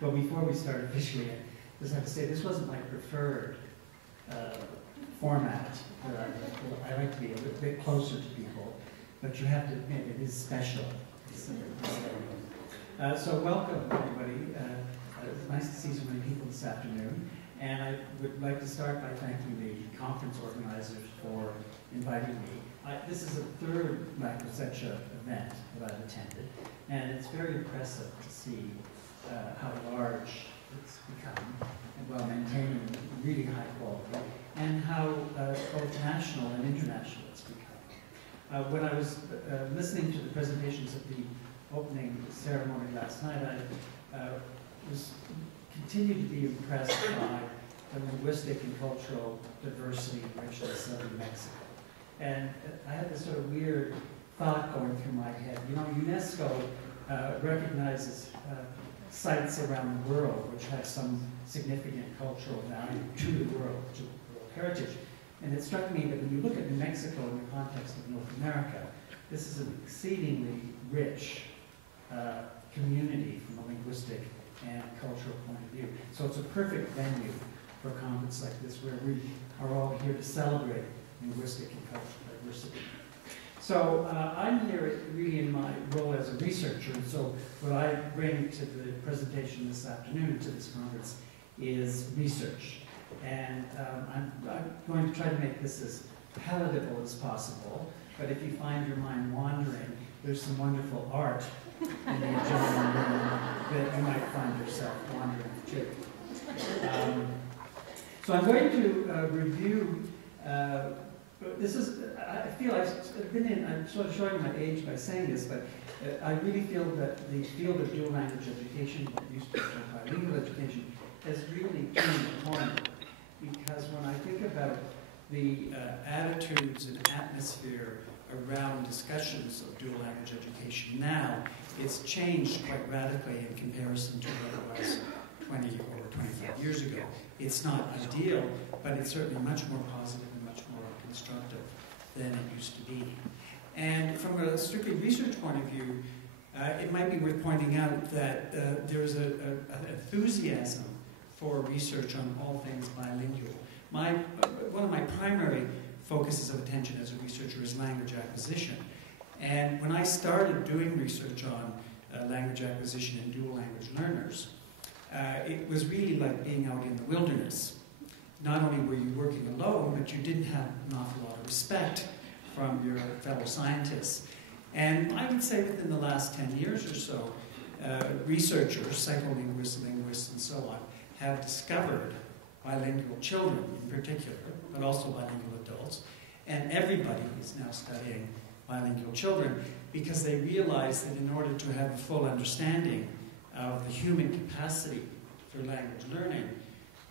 Well, before we start officially, I just have to say this wasn't my preferred format. I like to be a little bit closer to people, but you have to admit it is special. So welcome, everybody. It's nice to see so many people this afternoon. And I would like to start by thanking the conference organizers for inviting me. This is the third Cosecha event that I've attended, and it's very impressive to see how large it's become, and while maintaining really high quality, and how both national and international it's become. When I was listening to the presentations at the opening ceremony last night, I continued to be impressed by the linguistic and cultural diversity and richness of New Mexico. And I had this sort of weird thought going through my head. You know, UNESCO recognizes sites around the world which have some significant cultural value to the world, to world heritage. And it struck me that when you look at New Mexico in the context of North America, this is an exceedingly rich community from a linguistic and cultural point of view. So it's a perfect venue for a conference like this where we are all here to celebrate linguistic and cultural diversity. So I'm here really in my role as a researcher, and so what I bring to the presentation this afternoon to this conference is research. And I'm going to try to make this as palatable as possible, but if you find your mind wandering, there's some wonderful art in the adjoining room that you might find yourself wandering too. So I'm going to review, this is, I feel I've been in, I'm sort of showing my age by saying this, but I really feel that the field of dual language education, what used to be called bilingual education, has really turned the corner. Because when I think about the attitudes and atmosphere around discussions of dual language education now, it's changed quite radically in comparison to what it was 20 or 25 years ago. It's not ideal, but it's certainly much more positive and much more constructive than it used to be. And from a strictly research point of view, it might be worth pointing out that there is an enthusiasm for research on all things bilingual. One of my primary focuses of attention as a researcher is language acquisition. And when I started doing research on language acquisition and dual language learners, it was really like being out in the wilderness. Not only were you working alone, but you didn't have an awful lot of respect from your fellow scientists. And I would say within the last 10 years or so, researchers, psycholinguists, linguists, and so on, have discovered bilingual children in particular, but also bilingual adults. And everybody is now studying bilingual children because they realize that in order to have a full understanding of the human capacity for language learning,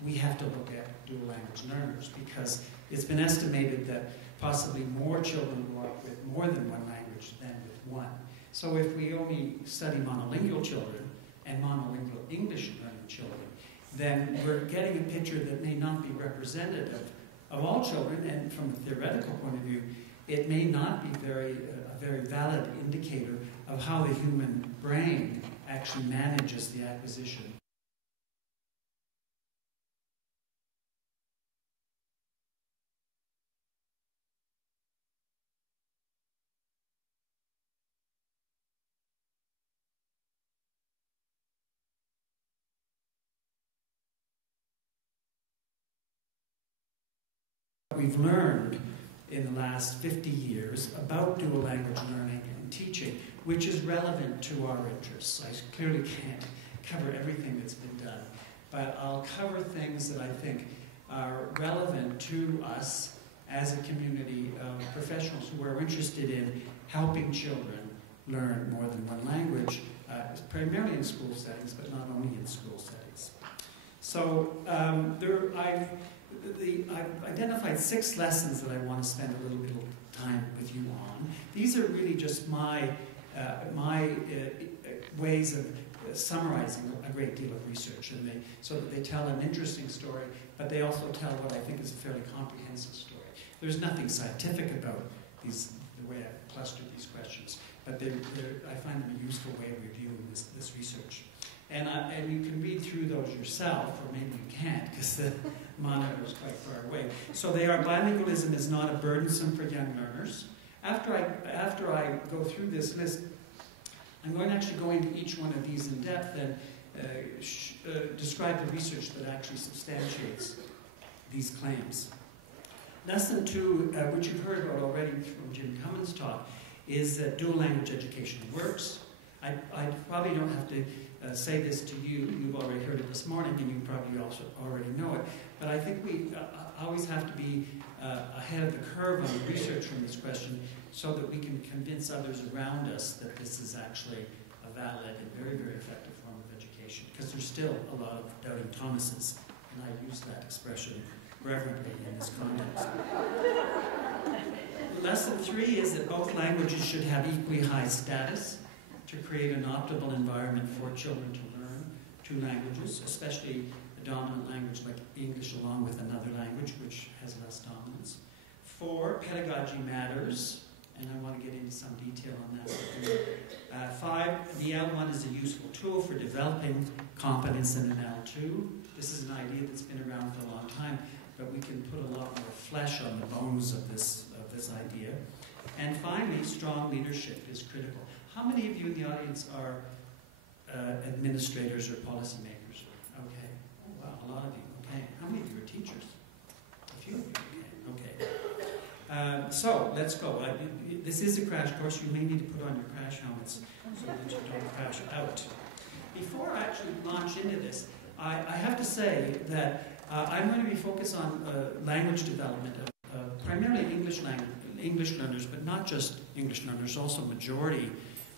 we have to look at dual language learners, because it's been estimated that possibly more children grow up with more than one language than with one. So if we only study monolingual children and monolingual English learning children, then we're getting a picture that may not be representative of all children, and from a theoretical point of view, it may not be a very valid indicator of how the human brain actually manages the acquisition. We've learned in the last 50 years about dual language learning and teaching, which is relevant to our interests. I clearly can't cover everything that's been done, but I'll cover things that I think are relevant to us as a community of professionals who are interested in helping children learn more than one language, primarily in school settings, but not only in school settings. So I've identified 6 lessons that I want to spend a little bit of time with you on. These are really just my ways of summarizing a great deal of research, and so that they tell an interesting story, but they also tell what I think is a fairly comprehensive story. There's nothing scientific about the way I've clustered these questions, but I find them a useful way of reviewing this research. And you can read through those yourself, or maybe you can't because the monitor is quite far away. So they are, bilingualism is not a burdensome for young learners. After I go through this list, I'm going to actually go into each one of these in depth and describe the research that actually substantiates these claims. Lesson 2, which you've heard about already from Jim Cummins' talk, is that dual language education works. I probably don't have to say this to you. You've already heard it this morning, and you probably also already know it. But I think we always have to be ahead of the curve on the research from this question so that we can convince others around us that this is actually a valid and very, very effective form of education. Because there's still a lot of doubting Thomases, and I use that expression reverently in this context. Lesson 3 is that both languages should have equally high status to create an optimal environment for children to learn two languages, especially a dominant language like English along with another language which has less dominance. 4, pedagogy matters, and I want to get into some detail on that. 5, the L1 is a useful tool for developing competence in an L2. This is an idea that's been around for a long time, but we can put a lot more flesh on the bones of this idea. And finally, strong leadership is critical. How many of you in the audience are administrators or policymakers? Okay. Oh, wow, a lot of you. Okay. How many of you are teachers? A few of you. Okay. So, let's go. This is a crash course. You may need to put on your crash helmets so that you don't crash out. Before I actually launch into this, I have to say that I'm going to be focused on language development of primarily English learners, but not just English learners, also majority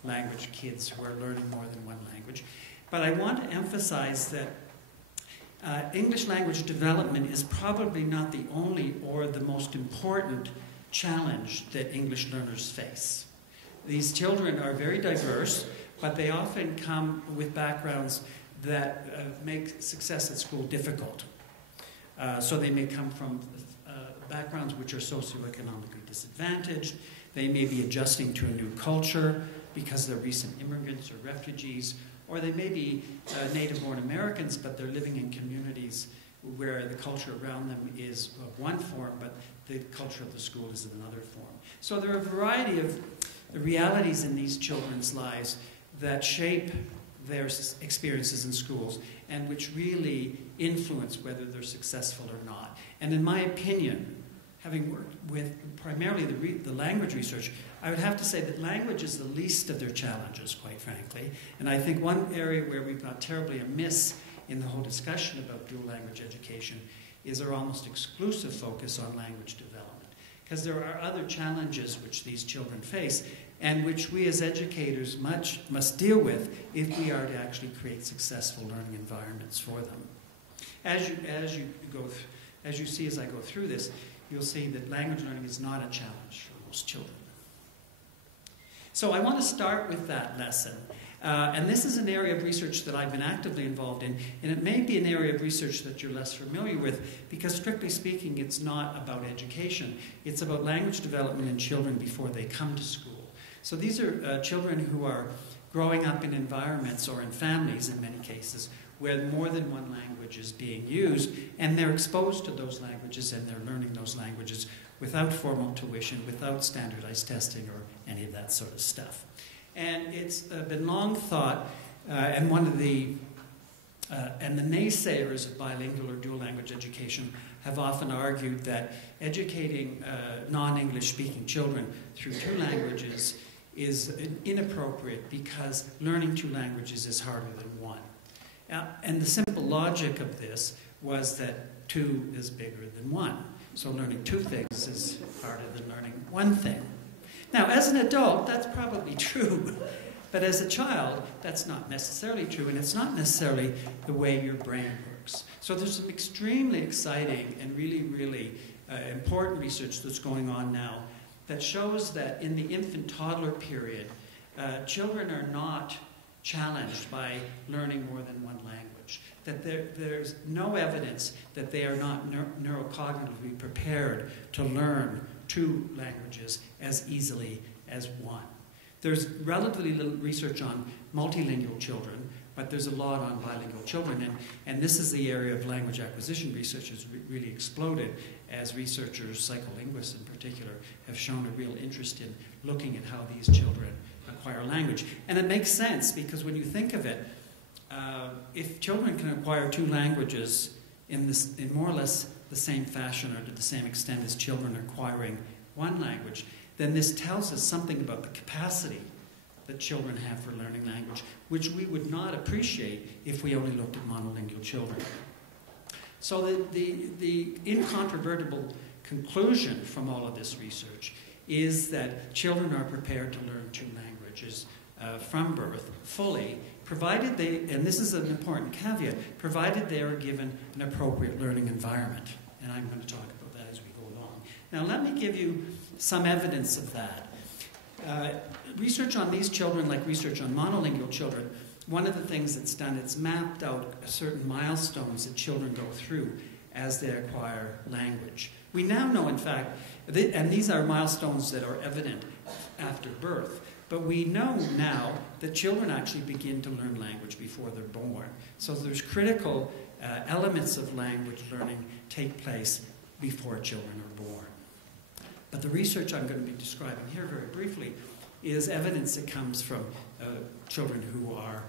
language kids who are learning more than one language. But I want to emphasize that English language development is probably not the only or the most important challenge that English learners face. These children are very diverse, but they often come with backgrounds that make success at school difficult. So they may come from backgrounds which are socioeconomically disadvantaged. They may be adjusting to a new culture because they're recent immigrants or refugees, or they may be native-born Americans, but they're living in communities where the culture around them is of one form, but the culture of the school is of another form. So there are a variety of realities in these children's lives that shape their experiences in schools and which really influence whether they're successful or not. And in my opinion, having worked with primarily the language research, I would have to say that language is the least of their challenges, quite frankly. And I think one area where we've got terribly amiss in the whole discussion about dual language education is our almost exclusive focus on language development. Because there are other challenges which these children face and which we as educators must deal with if we are to actually create successful learning environments for them. As you see as I go through this, you'll see that language learning is not a challenge for most children. So I want to start with that lesson. And this is an area of research that I've been actively involved in, and it may be an area of research that you're less familiar with, because strictly speaking, it's not about education. It's about language development in children before they come to school. So these are children who are growing up in environments, or in families in many cases, where more than one language is being used, and they're exposed to those languages and they're learning those languages without formal tuition, without standardized testing or any of that sort of stuff. And it's been long thought, and one of the naysayers of bilingual or dual language education have often argued that educating non-English speaking children through two languages is inappropriate because learning two languages is harder than one. And the simple logic of this was that two is bigger than one. So learning two things is harder than learning one thing. Now, as an adult, that's probably true. But as a child, that's not necessarily true, and it's not necessarily the way your brain works. So there's some extremely exciting and really, really important research that's going on now that shows that in the infant-toddler period, children are not challenged by learning more than one language. That there's no evidence that they are not neurocognitively prepared to learn two languages as easily as one. There's relatively little research on multilingual children, but there's a lot on bilingual children, and this is the area of language acquisition research has really exploded as researchers, psycholinguists in particular, have shown a real interest in looking at how these children acquire language. And it makes sense, because when you think of it, if children can acquire two languages in more or less the same fashion or to the same extent as children acquiring one language, then this tells us something about the capacity that children have for learning language, which we would not appreciate if we only looked at monolingual children. So the incontrovertible conclusion from all of this research is that children are prepared to learn two languages from birth fully, provided they, and this is an important caveat, provided they are given an appropriate learning environment. And I'm going to talk about that as we go along. Now let me give you some evidence of that. Research on these children, like research on monolingual children, one of the things it's done, it's mapped out certain milestones that children go through as they acquire language. We now know, in fact, and these are milestones that are evident after birth, but we know now that children actually begin to learn language before they're born. So there's critical elements of language learning take place before children are born. But the research I'm going to be describing here very briefly is evidence that comes from children who are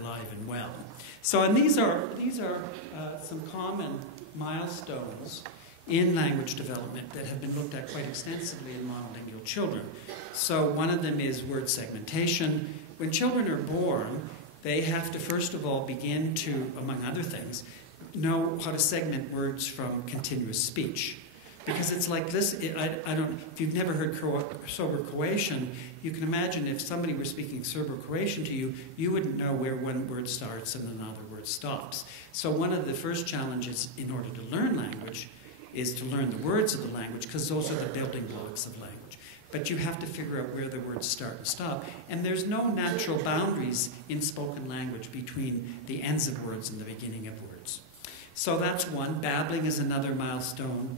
alive and well. So, and these are some common milestones in language development that have been looked at quite extensively in monolingual children. So one of them is word segmentation. When children are born, they have to first of all begin to, among other things, know how to segment words from continuous speech. Because it's like this, I don't, if you've never heard Serbo-Croatian, you can imagine if somebody were speaking Serbo-Croatian to you, you wouldn't know where one word starts and another word stops. So one of the first challenges in order to learn language is to learn the words of the language, because those are the building blocks of language. But you have to figure out where the words start and stop. And there's no natural boundaries in spoken language between the ends of words and the beginning of words. So that's one. Babbling is another milestone.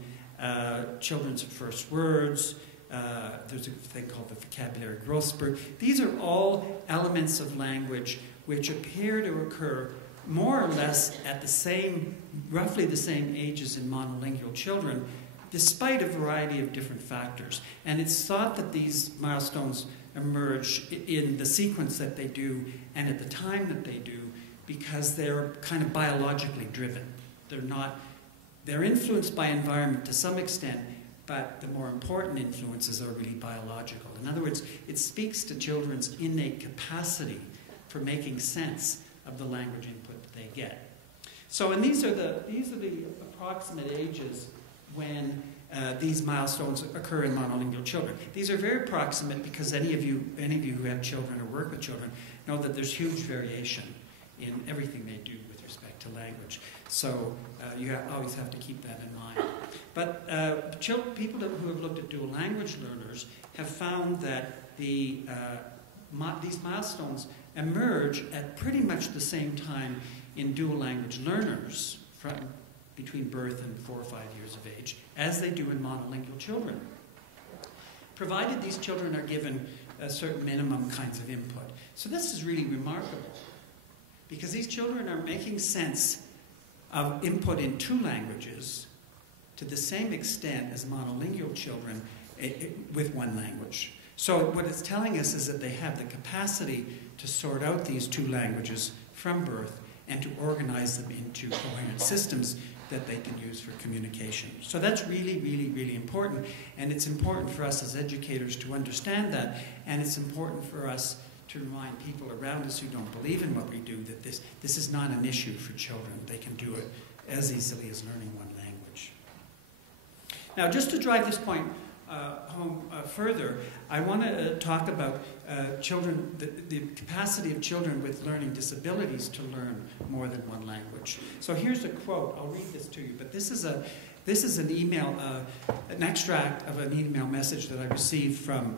Children's first words. There's a thing called the vocabulary growth spurt. These are all elements of language which appear to occur more or less at the same, roughly the same ages in monolingual children, despite a variety of different factors. And it's thought that these milestones emerge in the sequence that they do and at the time that they do because they're kind of biologically driven. They're influenced by environment to some extent, but the more important influences are really biological. In other words, it speaks to children's innate capacity for making sense of the language input that they get. So, and these are the approximate ages when these milestones occur in monolingual children. These are very approximate because any of you who have children or work with children know that there's huge variation in everything they do with respect to language. So you always have to keep that in mind. But people who have looked at dual language learners have found that these milestones emerge at pretty much the same time in dual language learners from between birth and 4 or 5 years of age as they do in monolingual children, provided these children are given certain minimum kinds of input. So this is really remarkable because these children are making sense of input in two languages to the same extent as monolingual children with one language. So what it's telling us is that they have the capacity to sort out these two languages from birth and to organize them into coherent systems that they can use for communication. So that's really, really, really important, and it's important for us as educators to understand that, and it's important for us to remind people around us who don't believe in what we do that this is not an issue for children. They can do it as easily as learning one language. Now, just to drive this point home further, I want to talk about children, the capacity of children with learning disabilities to learn more than one language. So here's a quote. I'll read this to you, but this is an email, an extract of an email message that I received from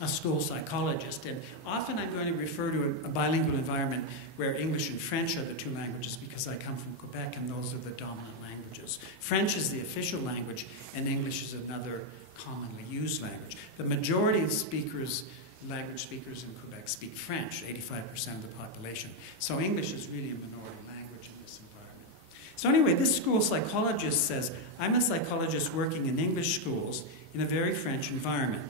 a school psychologist. And often I'm going to refer to a bilingual environment where English and French are the two languages because I come from Quebec and those are the dominant languages. French is the official language and English is another commonly used language. The majority of speakers language speakers in Quebec speak French, 85% of the population. So English is really a minority language in this environment. So anyway, this school psychologist says, I'm a psychologist working in English schools in a very French environment.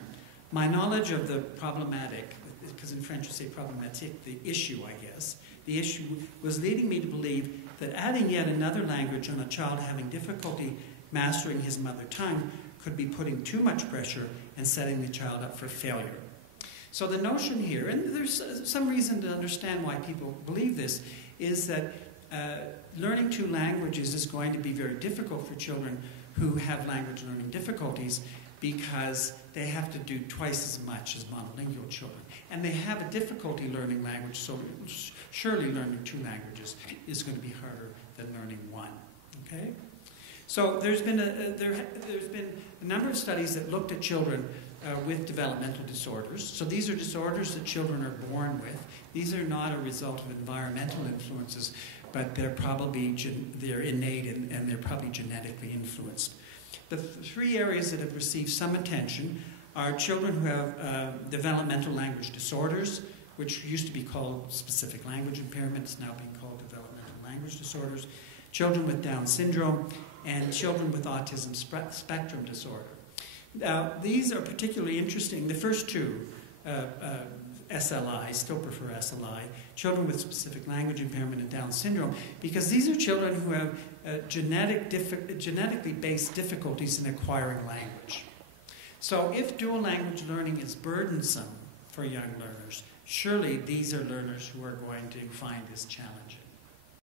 My knowledge of the problematic, because in French you say problématique, the issue, I guess, the issue was leading me to believe that adding yet another language on a child having difficulty mastering his mother tongue could be putting too much pressure and setting the child up for failure. So the notion here, and there's some reason to understand why people believe this, is that learning two languages is going to be very difficult for children who have language learning difficulties because they have to do twice as much as monolingual children. And they have a difficulty learning language, so surely learning two languages is going to be harder than learning one. Okay? So there's been a number of studies that looked at children with developmental disorders. So these are disorders that children are born with. These are not a result of environmental influences, but they're probably they're innate and they're probably genetically influenced. The three areas that have received some attention are children who have developmental language disorders, which used to be called specific language impairment, it's now being called developmental language disorders, children with Down syndrome, and children with autism spectrum disorder. Now, these are particularly interesting. The first two, SLI, still prefer SLI, children with specific language impairment and Down syndrome, because these are children who have genetically based difficulties in acquiring language. So if dual language learning is burdensome for young learners, surely these are learners who are going to find this challenging.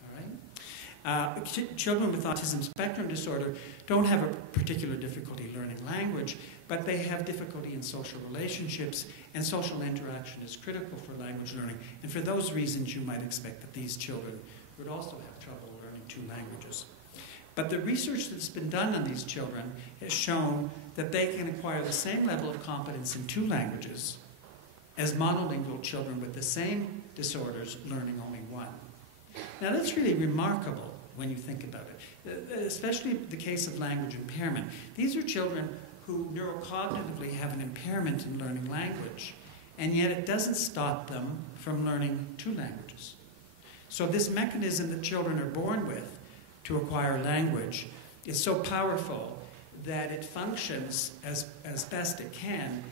All right? Children with autism spectrum disorder don't have a particular difficulty learning language, but they have difficulty in social relationships, and social interaction is critical for language learning. And for those reasons, you might expect that these children would also have trouble learning two languages. But the research that's been done on these children has shown that they can acquire the same level of competence in two languages as monolingual children with the same disorders learning only one. Now that's really remarkable when you think about it, especially the case of language impairment. These are children who neurocognitively have an impairment in learning language, and yet it doesn't stop them from learning two languages. So this mechanism that children are born with to acquire language is so powerful that it functions as best it can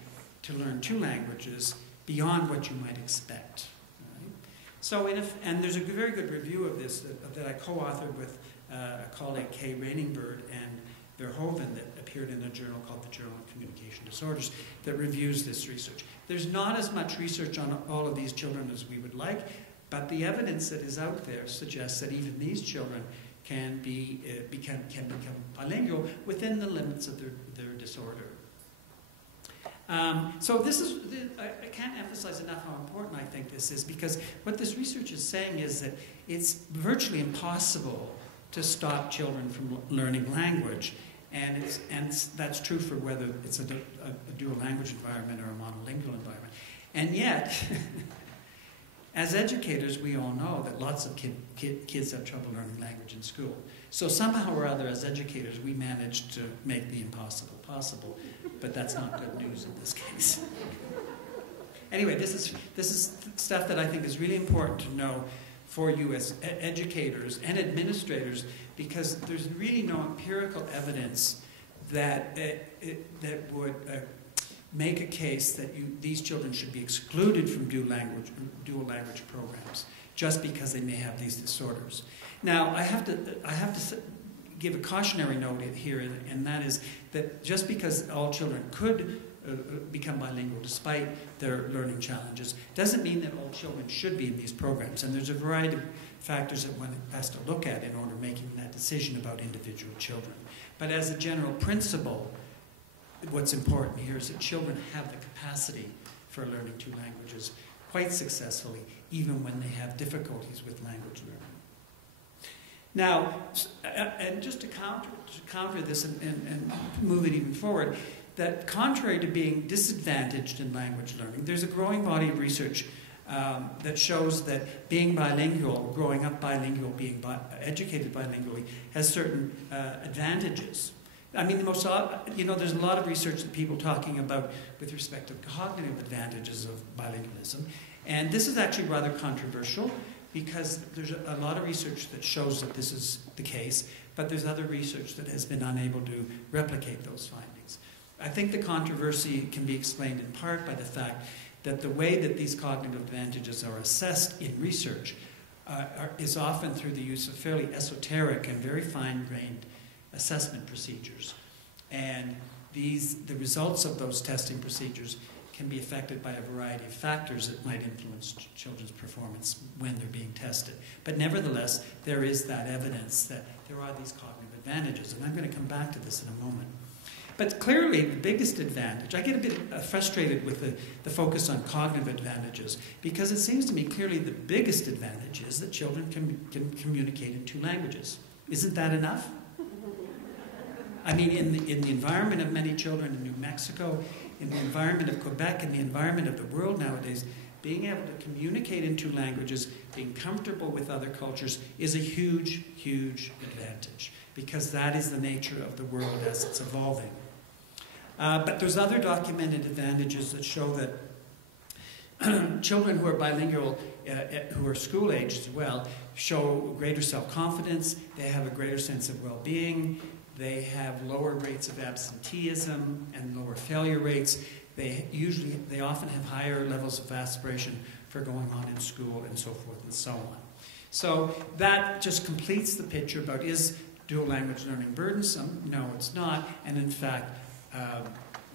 to learn two languages beyond what you might expect. Right? So, and there's a very good review of this that I co-authored with a colleague, Kay Rainingberg and Verhoeven, that appeared in a journal called the Journal of Communication Disorders that reviews this research. There's not as much research on all of these children as we would like, but the evidence that is out there suggests that even these children can become bilingual within the limits of their disorder. So this is, I can't emphasize enough how important I think this is, because what this research is saying is that it's virtually impossible to stop children from learning language, and that's true for whether it's a dual language environment or a monolingual environment. And yet, as educators, we all know that lots of kids have trouble learning language in school. So somehow or other, as educators, we managed to make the impossible possible, but that's not good news in this case. Anyway, this is stuff that I think is really important to know for you as educators and administrators, because there's really no empirical evidence that that would make a case that these children should be excluded from dual language programs just because they may have these disorders. Now, I have to give a cautionary note here, and that is that just because all children could become bilingual despite their learning challenges doesn't mean that all children should be in these programs. And there's a variety of factors that one has to look at in order making that decision about individual children. But as a general principle, what's important here is that children have the capacity for learning two languages quite successfully, even when they have difficulties with language learning. Now, and just to counter this and move it even forward, that contrary to being disadvantaged in language learning, there's a growing body of research that shows that being bilingual, growing up bilingual, being educated bilingually, has certain advantages. I mean, there's a lot of research that people talking about with respect to cognitive advantages of bilingualism. And this is actually rather controversial because there's a lot of research that shows that this is the case, but there's other research that has been unable to replicate those findings. I think the controversy can be explained in part by the fact that the way that these cognitive advantages are assessed in research is often through the use of fairly esoteric and very fine-grained assessment procedures. And the results of those testing procedures can be affected by a variety of factors that might influence children's performance when they're being tested. But nevertheless, there is that evidence that there are these cognitive advantages, and I'm going to come back to this in a moment. But clearly, the biggest advantage, I get a bit frustrated with the focus on cognitive advantages, because it seems to me clearly the biggest advantage is that children can communicate in 2 languages. Isn't that enough? I mean, in the environment of many children in New Mexico, in the environment of Quebec, in the environment of the world nowadays, being able to communicate in 2 languages, being comfortable with other cultures, is a huge, huge advantage, because that is the nature of the world as it's evolving. But there's other documented advantages that show that children who are bilingual, who are school-aged as well, show greater self-confidence, they have a greater sense of well-being, they have lower rates of absenteeism and lower failure rates. They often have higher levels of aspiration for going on in school and so forth and so on. So that just completes the picture about, is dual language learning burdensome? No, it's not. And in fact,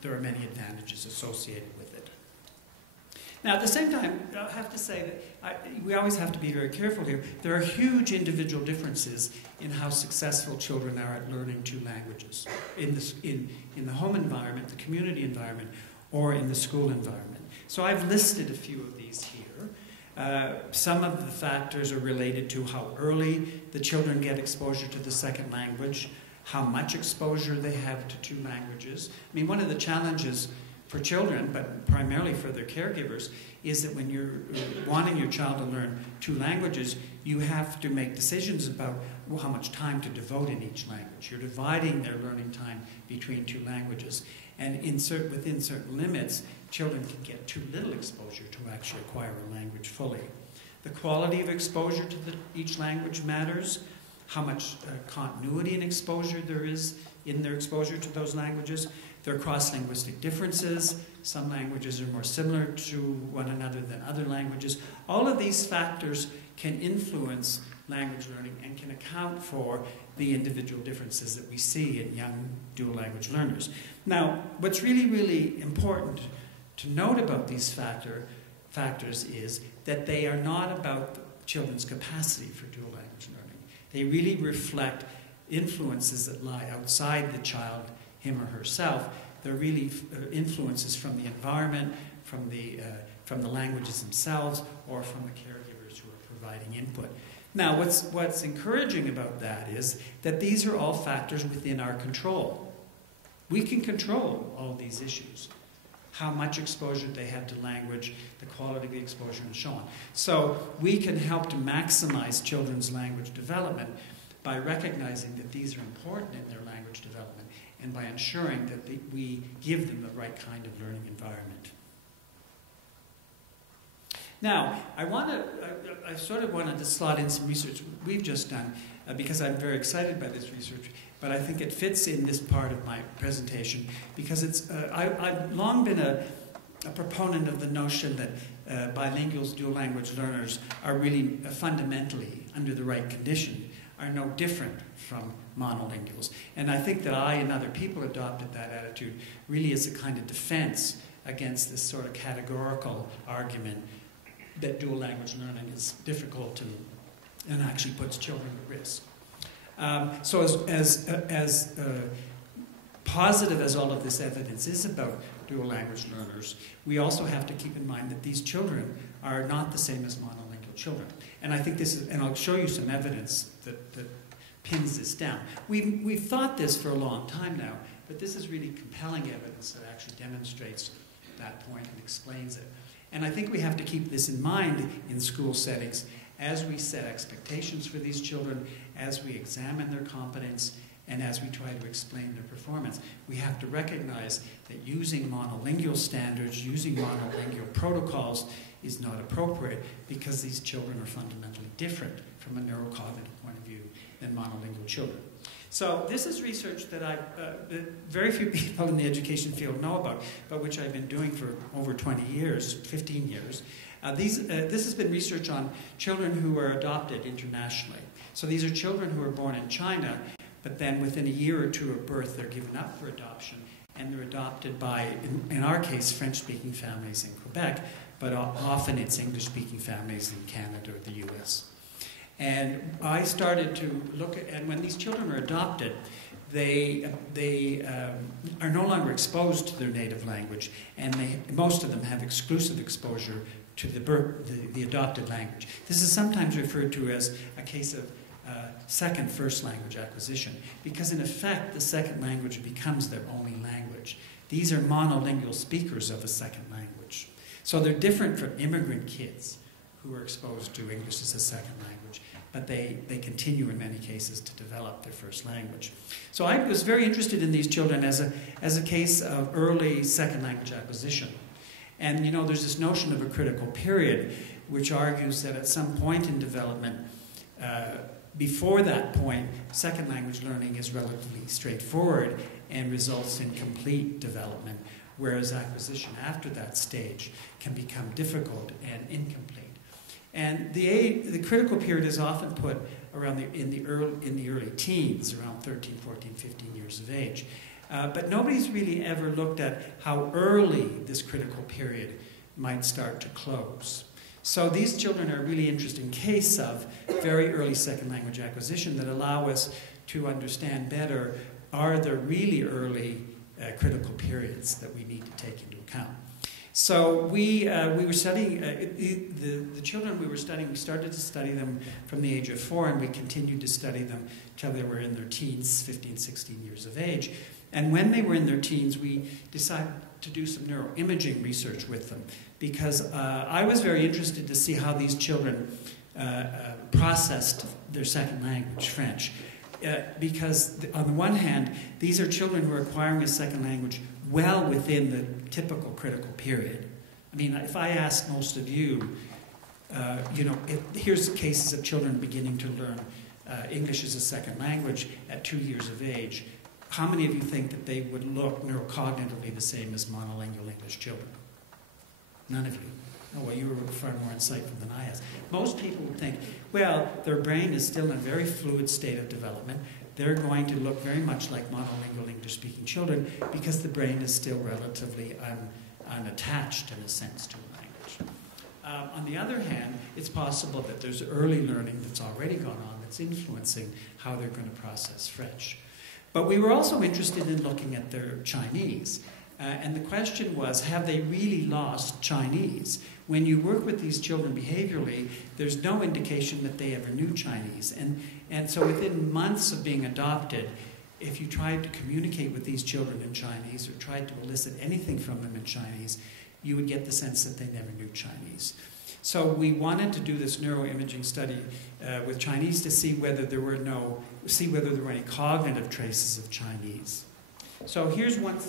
there are many advantages associated with it. Now, at the same time, I have to say that we always have to be very careful here. There are huge individual differences in how successful children are at learning 2 languages in the home environment, the community environment, or in the school environment. So I've listed a few of these here. Some of the factors are related to how early the children get exposure to the second language, how much exposure they have to 2 languages. I mean, one of the challenges for children, but primarily for their caregivers, is that when you're wanting your child to learn 2 languages, you have to make decisions about how much time to devote in each language. You're dividing their learning time between 2 languages. And within certain limits, children can get too little exposure to actually acquire a language fully. The quality of exposure to each language matters. How much continuity and exposure there is in their exposure to those languages. There are cross-linguistic differences. Some languages are more similar to one another than other languages. All of these factors can influence language learning and can account for the individual differences that we see in young dual language learners. Now, what's really, really important to note about these factors is that they are not about children's capacity for dual language learning. They really reflect influences that lie outside the child, him or herself. They're really influences from the environment, from the languages themselves, or from the caregivers who are providing input. Now, what's encouraging about that is that these are all factors within our control. We can control all these issues. How much exposure they have to language, the quality of the exposure, and so on. So we can help to maximize children's language development by recognizing that these are important in their language development and by ensuring that we give them the right kind of learning environment. Now, I sort of wanted to slot in some research we've just done because I'm very excited by this research, but I think it fits in this part of my presentation because I've long been a proponent of the notion that bilinguals, dual language learners are really fundamentally, under the right condition, are no different from monolinguals. And I think that I and other people adopted that attitude really as a kind of defense against this sort of categorical argument that dual language learning is difficult and actually puts children at risk. So as positive as all of this evidence is about dual language learners, we also have to keep in mind that these children are not the same as monolingual children. And I think this is, and I'll show you some evidence that pins this down. We've thought this for a long time now, but this is really compelling evidence that actually demonstrates that point and explains it. And I think we have to keep this in mind in school settings as we set expectations for these children, as we examine their competence, And as we try to explain their performance, we have to recognize that using monolingual standards, using monolingual protocols is not appropriate because these children are fundamentally different from a neurocognitive point of view than monolingual children. So this is research that that very few people in the education field know about, but which I've been doing for over 20 years, 15 years. This has been research on children who are adopted internationally. So these are children who are born in China, but then within a year or two of birth, they're given up for adoption, and they're adopted by, in our case, French-speaking families in Quebec, but often it's English-speaking families in Canada or the US. And I started to look at, and when these children are adopted, they are no longer exposed to their native language, and most of them have exclusive exposure to the adopted language. This is sometimes referred to as a case of second first language acquisition, because in effect the second language becomes their only language. These are monolingual speakers of a second language. So they're different from immigrant kids who are exposed to English as a second language, but they continue in many cases to develop their first language. So I was very interested in these children as a case of early second language acquisition. And you know, there's this notion of a critical period which argues that at some point in development, before that point, second language learning is relatively straightforward and results in complete development, whereas acquisition after that stage can become difficult and incomplete. And the critical period is often put around in the early teens, around 13, 14, 15 years of age. But nobody's really ever looked at how early this critical period might start to close. So these children are a really interesting case of very early second language acquisition that allow us to understand better, are there really early critical periods that we need to take into account. So we were studying, the children we were studying, we started to study them from the age of 4, and we continued to study them till they were in their teens, 15, 16 years of age. And when they were in their teens, we decided to do some neuroimaging research with them, because I was very interested to see how these children processed their second language, French. Because on the one hand, these are children who are acquiring a second language well within the typical critical period. I mean, if I ask most of you, here's cases of children beginning to learn English as a second language at 2 years of age, how many of you think that they would look neurocognitively the same as monolingual English children? None of you. Oh, well, you were far more insightful than I was. Most people would think, well, their brain is still in a very fluid state of development. They're going to look very much like monolingual English-speaking children because the brain is still relatively unattached, in a sense, to a language. On the other hand, it's possible that there's early learning that's already gone on that's influencing how they're going to process French. But we were also interested in looking at their Chinese. And the question was, have they really lost Chinese? When you work with these children behaviorally, there's no indication that they ever knew Chinese. And so within months of being adopted, if you tried to communicate with these children in Chinese or tried to elicit anything from them in Chinese, you would get the sense that they never knew Chinese. So we wanted to do this neuroimaging study with Chinese to see whether there were any cognitive traces of Chinese. So here's one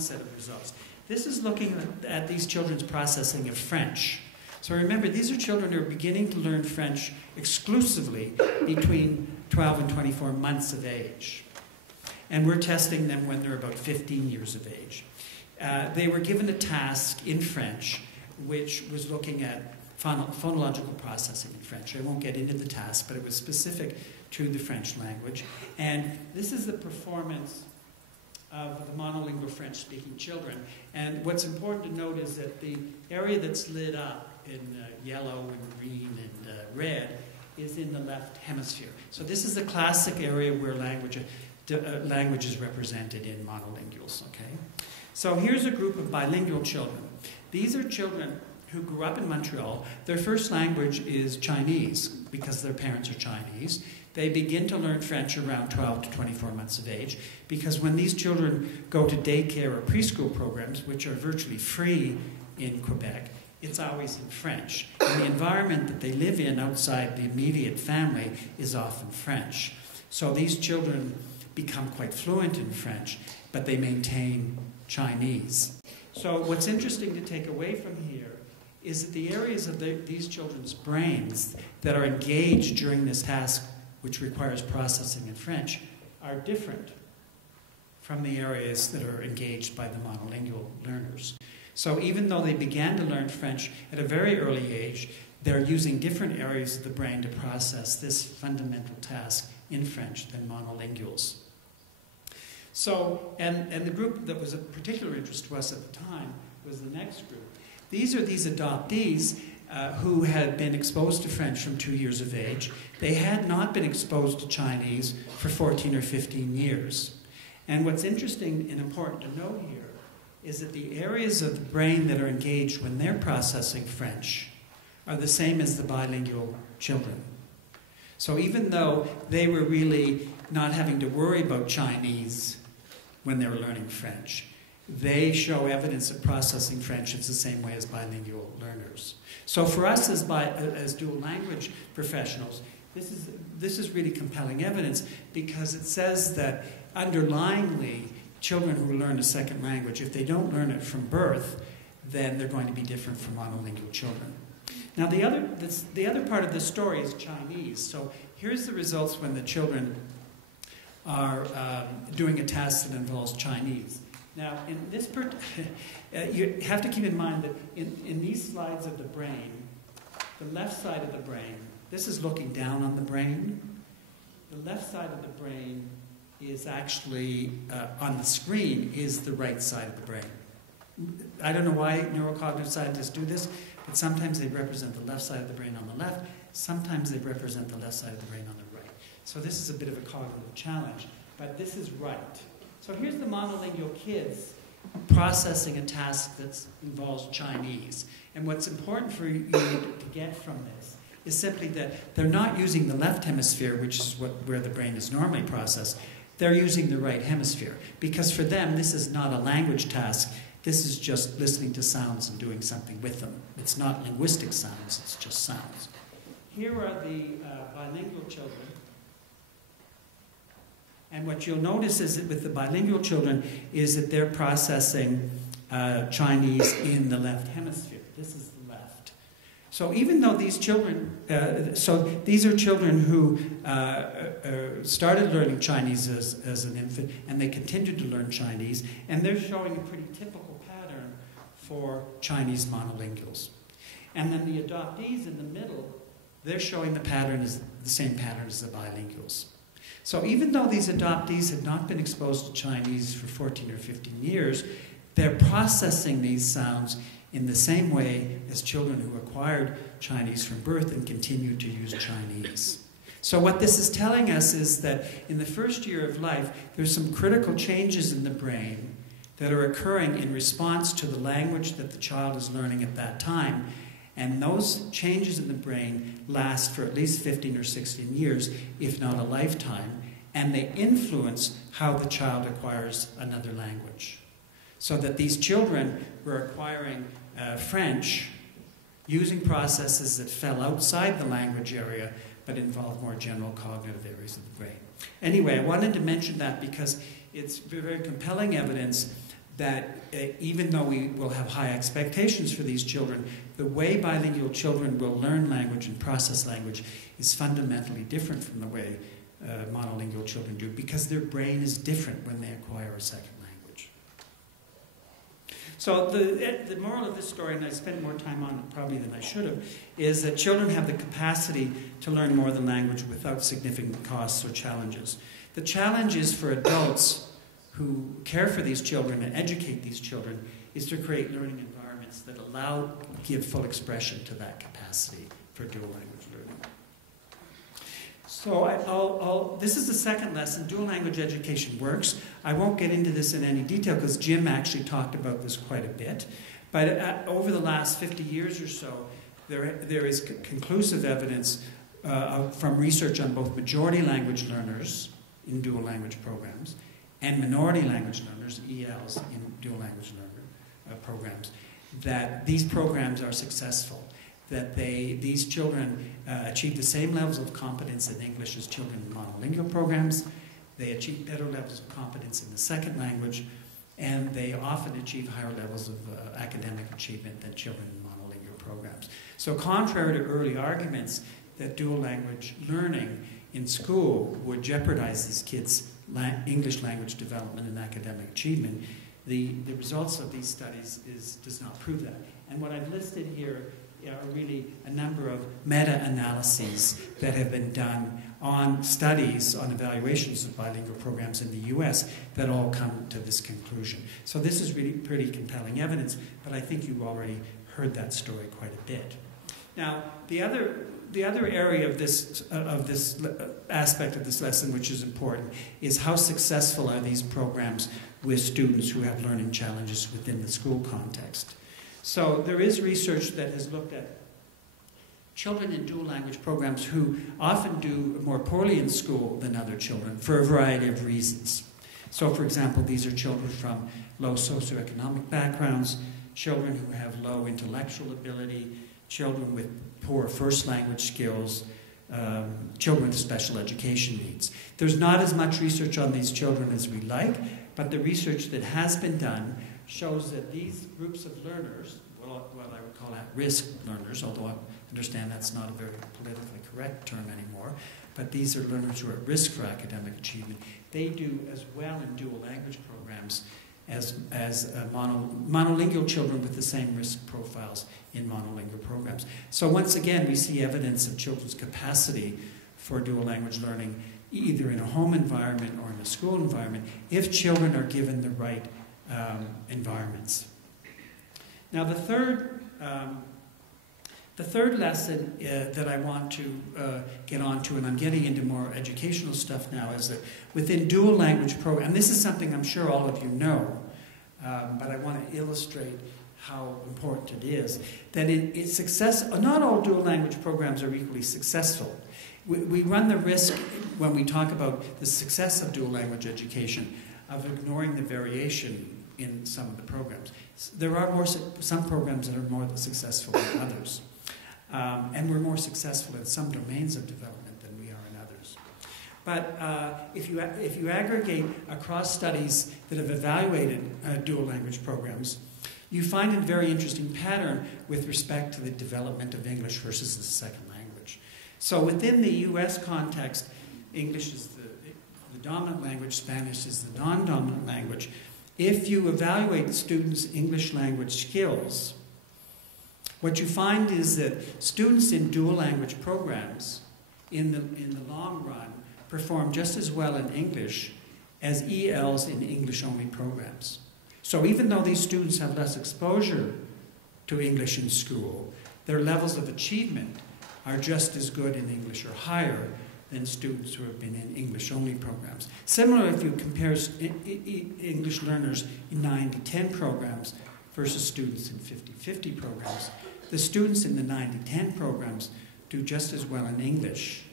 set of results. This is looking at these children's processing of French. So remember, these are children who are beginning to learn French exclusively between 12 and 24 months of age. And we're testing them when they're about 15 years of age. They were given a task in French which was looking at phonological processing in French. I won't get into the task, but it was specific to the French language. And this is the performance of the monolingual French-speaking children. And what's important to note is that the area that's lit up in yellow and green and red is in the left hemisphere. So this is the classic area where language is represented in monolinguals, okay? So here's a group of bilingual children. These are children who grew up in Montreal. Their first language is Chinese because their parents are Chinese. They begin to learn French around 12 to 24 months of age because when these children go to daycare or preschool programs, which are virtually free in Quebec, it's always in French. And the environment that they live in outside the immediate family is often French. So these children become quite fluent in French, but they maintain Chinese. So what's interesting to take away from here is that the areas of these children's brains that are engaged during this task, which requires processing in French, are different from the areas that are engaged by the monolingual learners. So even though they began to learn French at a very early age, they're using different areas of the brain to process this fundamental task in French than monolinguals. So, and the group that was of particular interest to us at the time was the next group. These are these adoptees who had been exposed to French from 2 years of age. They had not been exposed to Chinese for 14 or 15 years. And what's interesting and important to note here is that the areas of the brain that are engaged when they're processing French are the same as the bilingual children. So even though they were really not having to worry about Chinese when they were learning French, they show evidence of processing French in the same way as bilingual learners. So for us as dual language professionals, this is really compelling evidence because it says that underlyingly, children who learn a second language, if they don't learn it from birth, then they're going to be different from monolingual children. Now the other part of the story is Chinese. So here's the results when the children are doing a task that involves Chinese. Now, in this you have to keep in mind that in these slides of the brain, the left side of the brain, this is looking down on the brain. The left side of the brain is actually, on the screen, is the right side of the brain. I don't know why neurocognitive scientists do this, but sometimes they represent the left side of the brain on the left, sometimes they represent the left side of the brain on the right. So this is a bit of a cognitive challenge, but this is right. So here's the monolingual kids processing a task that involves Chinese. And what's important for you to get from this is simply that they're not using the left hemisphere, which is where the brain is normally processed. They're using the right hemisphere. Because for them, this is not a language task. This is just listening to sounds and doing something with them. It's not linguistic sounds, it's just sounds. Here are the bilingual children. And what you'll notice is that with the bilingual children is that they're processing Chinese in the left hemisphere. This is the left. So even though these children, these are children who started learning Chinese as an infant, and they continued to learn Chinese, and they're showing a pretty typical pattern for Chinese monolinguals. And then the adoptees in the middle, they're showing the pattern is the same pattern as the bilinguals. So even though these adoptees had not been exposed to Chinese for 14 or 15 years, they're processing these sounds in the same way as children who acquired Chinese from birth and continue to use Chinese. So what this is telling us is that in the first year of life, there's some critical changes in the brain that are occurring in response to the language that the child is learning at that time. And those changes in the brain last for at least 15 or 16 years, if not a lifetime, and they influence how the child acquires another language. So that these children were acquiring French using processes that fell outside the language area but involved more general cognitive areas of the brain. Anyway, I wanted to mention that because it's very compelling evidence that even though we will have high expectations for these children, the way bilingual children will learn language and process language is fundamentally different from the way monolingual children do, because their brain is different when they acquire a second language. So the moral of this story, and I spent more time on it probably than I should have, is that children have the capacity to learn more than language without significant costs or challenges. The challenge is for adults who care for these children and educate these children is to create learning environments that give full expression to that capacity for dual language learning. So this is the second lesson. Dual language education works. I won't get into this in any detail because Jim actually talked about this quite a bit. But over the last 50 years or so, there is conclusive evidence from research on both majority language learners in dual language programs and minority language learners, ELs, in dual language learner programs, that these programs are successful. that these children achieve the same levels of competence in English as children in monolingual programs. They achieve better levels of competence in the second language, and they often achieve higher levels of academic achievement than children in monolingual programs. So contrary to early arguments that dual language learning in school would jeopardize these kids' English language development and academic achievement, the results of these studies does not prove that. And what I've listed here are really a number of meta-analyses that have been done on studies, on evaluations of bilingual programs in the US that all come to this conclusion. So this is really pretty compelling evidence, but I think you've already heard that story quite a bit. Now, the other area of this aspect of this lesson, which is important, is how successful are these programs with students who have learning challenges within the school context. So there is research that has looked at children in dual language programs who often do more poorly in school than other children for a variety of reasons. So, for example, these are children from low socioeconomic backgrounds, children who have low intellectual ability, children with poor first language skills, children with special education needs. There's not as much research on these children as we like, but the research that has been done shows that these groups of learners, well, I would call at-risk learners, although I understand that's not a very politically correct term anymore, but these are learners who are at risk for academic achievement. They do as well in dual language programs as monolingual children with the same risk profiles in monolingual programs. So once again, we see evidence of children's capacity for dual language learning either in a home environment or in a school environment if children are given the right environments. Now the third lesson that I want to get onto, and I'm getting into more educational stuff now, is that within dual language programs, and this is something I'm sure all of you know, but I want to illustrate how important it is, that it's success. Not all dual language programs are equally successful. We run the risk when we talk about the success of dual language education of ignoring the variation in some of the programs. There are some programs that are more successful than others. And we're more successful in some domains of development than we are in others. But if you aggregate across studies that have evaluated dual language programs, you find a very interesting pattern with respect to the development of English versus the second language. So within the US context, English is the dominant language, Spanish is the non-dominant language. If you evaluate students' English language skills, what you find is that students in dual language programs, in the long run, perform just as well in English as ELs in English-only programs. So even though these students have less exposure to English in school, their levels of achievement are just as good in English or higher than students who have been in English-only programs. Similarly, if you compare English learners in 9-10 programs versus students in 50-50 programs, the students in the 9-10 programs do just as well in English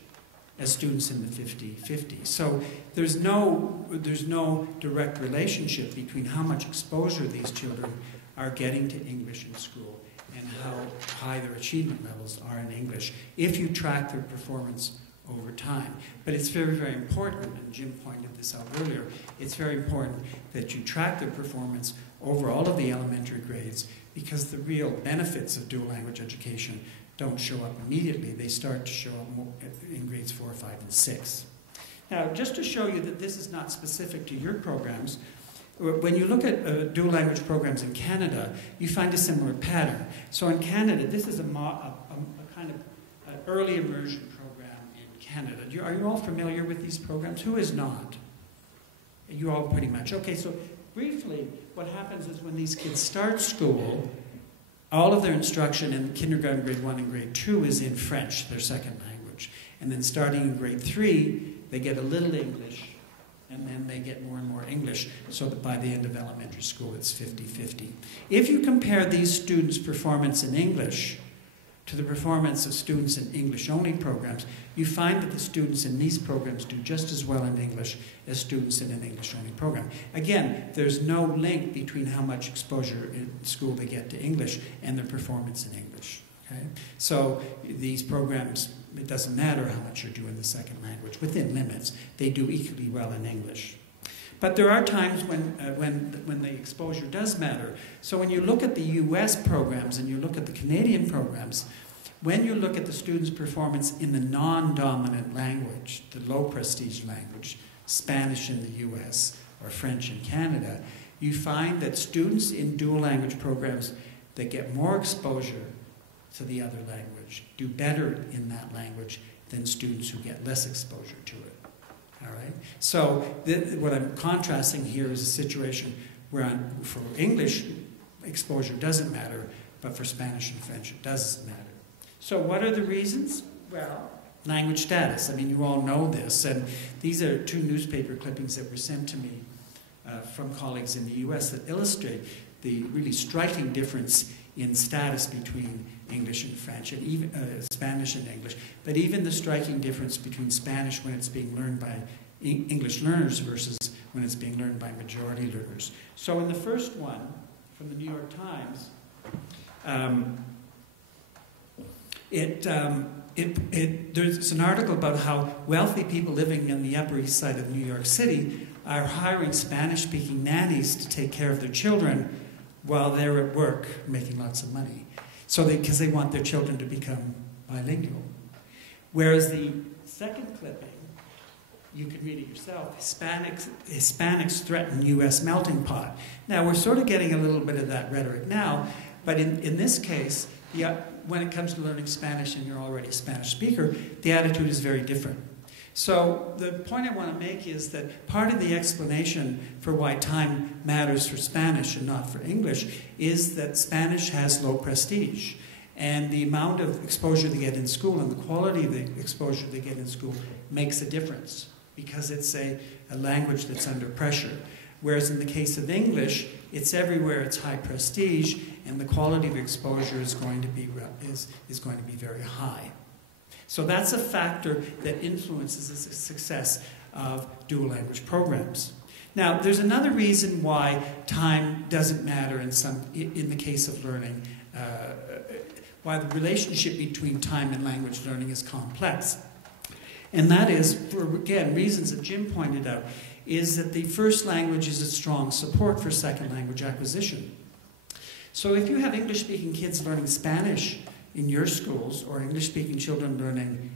as students in the 50-50. So there's no direct relationship between how much exposure these children are getting to English in school and how high their achievement levels are in English if you track their performance over time. But it's very, very important, and Jim pointed this out earlier, it's very important that you track their performance over all of the elementary grades, because the real benefits of dual language education don't show up immediately. They start to show up more in grades 4, 5, and 6. Now, just to show you that this is not specific to your programs, when you look at dual language programs in Canada, you find a similar pattern. So in Canada, this is a kind of early immersion program in Canada. Are you all familiar with these programs? Who is not? You all pretty much. Okay, so briefly, what happens is when these kids start school, all of their instruction in kindergarten, grade 1 and grade 2 is in French, their second language. And then starting in grade 3, they get a little English, and then they get more and more English, so that by the end of elementary school, it's 50-50. If you compare these students' performance in English to the performance of students in English-only programs, you find that the students in these programs do just as well in English as students in an English-only program. Again, there's no link between how much exposure in school they get to English and their performance in English. Okay? So these programs, it doesn't matter how much you're doing the second language. Within limits, they do equally well in English. But there are times when the exposure does matter. So when you look at the US programs and you look at the Canadian programs, when you look at the students' performance in the non-dominant language, the low-prestige language, Spanish in the US or French in Canada, you find that students in dual language programs that get more exposure to the other language do better in that language than students who get less exposure to it. All right? So what I'm contrasting here is a situation where for English, exposure doesn't matter, but for Spanish and French, it does matter. So what are the reasons? Well, language status. I mean, you all know this. And these are 2 newspaper clippings that were sent to me from colleagues in the US that illustrate the really striking difference in status between English and French, and even Spanish and English, but even the striking difference between Spanish when it's being learned by English learners versus when it's being learned by majority learners. So in the first one, from the New York Times, there's an article about how wealthy people living in the Upper East Side of New York City are hiring Spanish-speaking nannies to take care of their children while they're at work making lots of money. So because they want their children to become bilingual. Whereas the second clipping, you can read it yourself, Hispanics threaten U.S. melting pot. Now, we're sort of getting a little bit of that rhetoric now, but in this case, when it comes to learning Spanish and you're already a Spanish speaker, the attitude is very different. So the point I want to make is that part of the explanation for why time matters for Spanish and not for English is that Spanish has low prestige. And the amount of exposure they get in school and the quality of the exposure they get in school makes a difference because it's a language that's under pressure. Whereas in the case of English, it's everywhere, it's high prestige, and the quality of exposure is going to be very high. So that's a factor that influences the success of dual language programs. Now, there's another reason why time doesn't matter in the case of learning, why the relationship between time and language learning is complex. And that is, for, again, reasons that Jim pointed out, is that the first language is a strong support for second language acquisition. So if you have English-speaking kids learning Spanish in your schools, or English-speaking children learning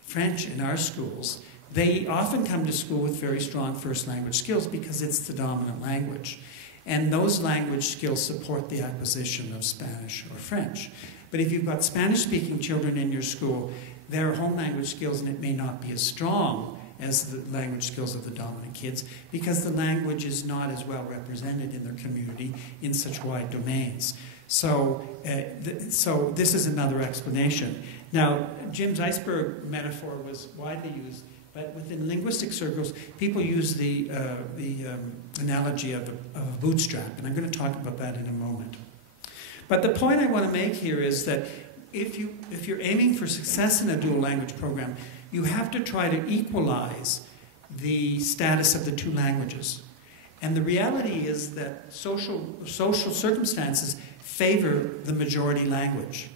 French in our schools, they often come to school with very strong first language skills because it's the dominant language. And those language skills support the acquisition of Spanish or French. But if you've got Spanish-speaking children in your school, their home language skills, and it may not be as strong as the language skills of the dominant kids, because the language is not as well represented in their community in such wide domains. So this is another explanation. Now, Jim's iceberg metaphor was widely used, but within linguistic circles, people use the analogy of a bootstrap, and I'm going to talk about that in a moment. But the point I want to make here is that if you're aiming for success in a dual language program, you have to try to equalize the status of the two languages. And the reality is that social circumstances favor the majority language.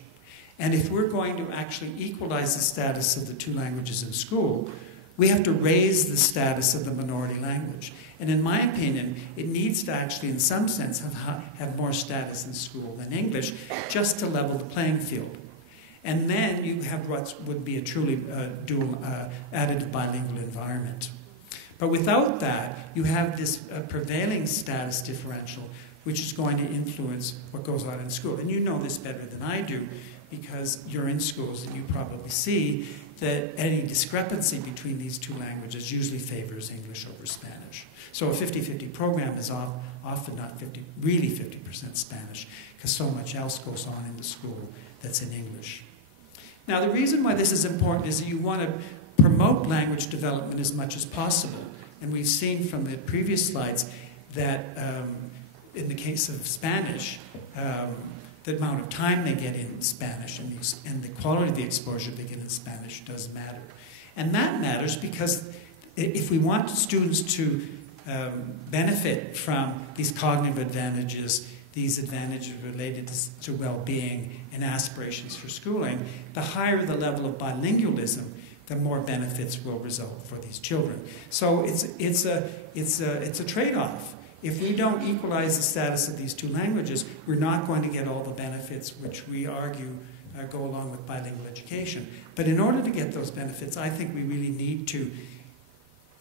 And if we're going to actually equalize the status of the two languages in school, we have to raise the status of the minority language. And in my opinion, it needs to actually, in some sense, have more status in school than English, just to level the playing field. And then you have what would be a truly dual, additive bilingual environment. But without that, you have this prevailing status differential, which is going to influence what goes on in school. And you know this better than I do, because you're in schools and you probably see that any discrepancy between these two languages usually favors English over Spanish. So a 50-50 program is often not really 50% Spanish, because so much else goes on in the school that's in English. Now, the reason why this is important is that you want to promote language development as much as possible. And we've seen from the previous slides that in the case of Spanish, the amount of time they get in Spanish and the quality of the exposure they get in Spanish does matter. And that matters because if we want students to benefit from these cognitive advantages, these advantages related to well-being and aspirations for schooling, the higher the level of bilingualism, the more benefits will result for these children. So it's a trade-off. If we don't equalize the status of these two languages, we're not going to get all the benefits which we argue go along with bilingual education. But in order to get those benefits, I think we really need to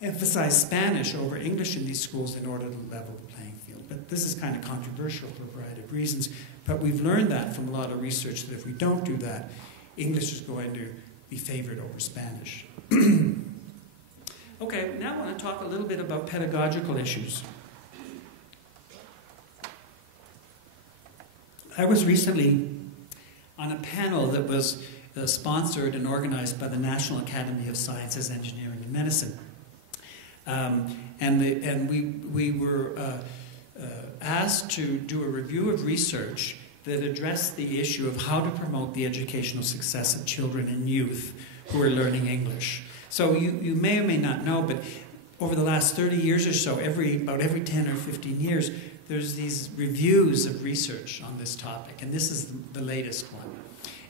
emphasize Spanish over English in these schools in order to level the playing field. But this is kind of controversial for a variety of reasons. But we've learned that from a lot of research that if we don't do that, English is going to be favored over Spanish. Okay, now I want to talk a little bit about pedagogical issues. I was recently on a panel that was sponsored and organized by the National Academy of Sciences, Engineering, and Medicine. And we were asked to do a review of research that addressed the issue of how to promote the educational success of children and youth who are learning English. So you may or may not know, but over the last 30 years or so, about every 10 or 15 years, there's these reviews of research on this topic, and this is the latest one.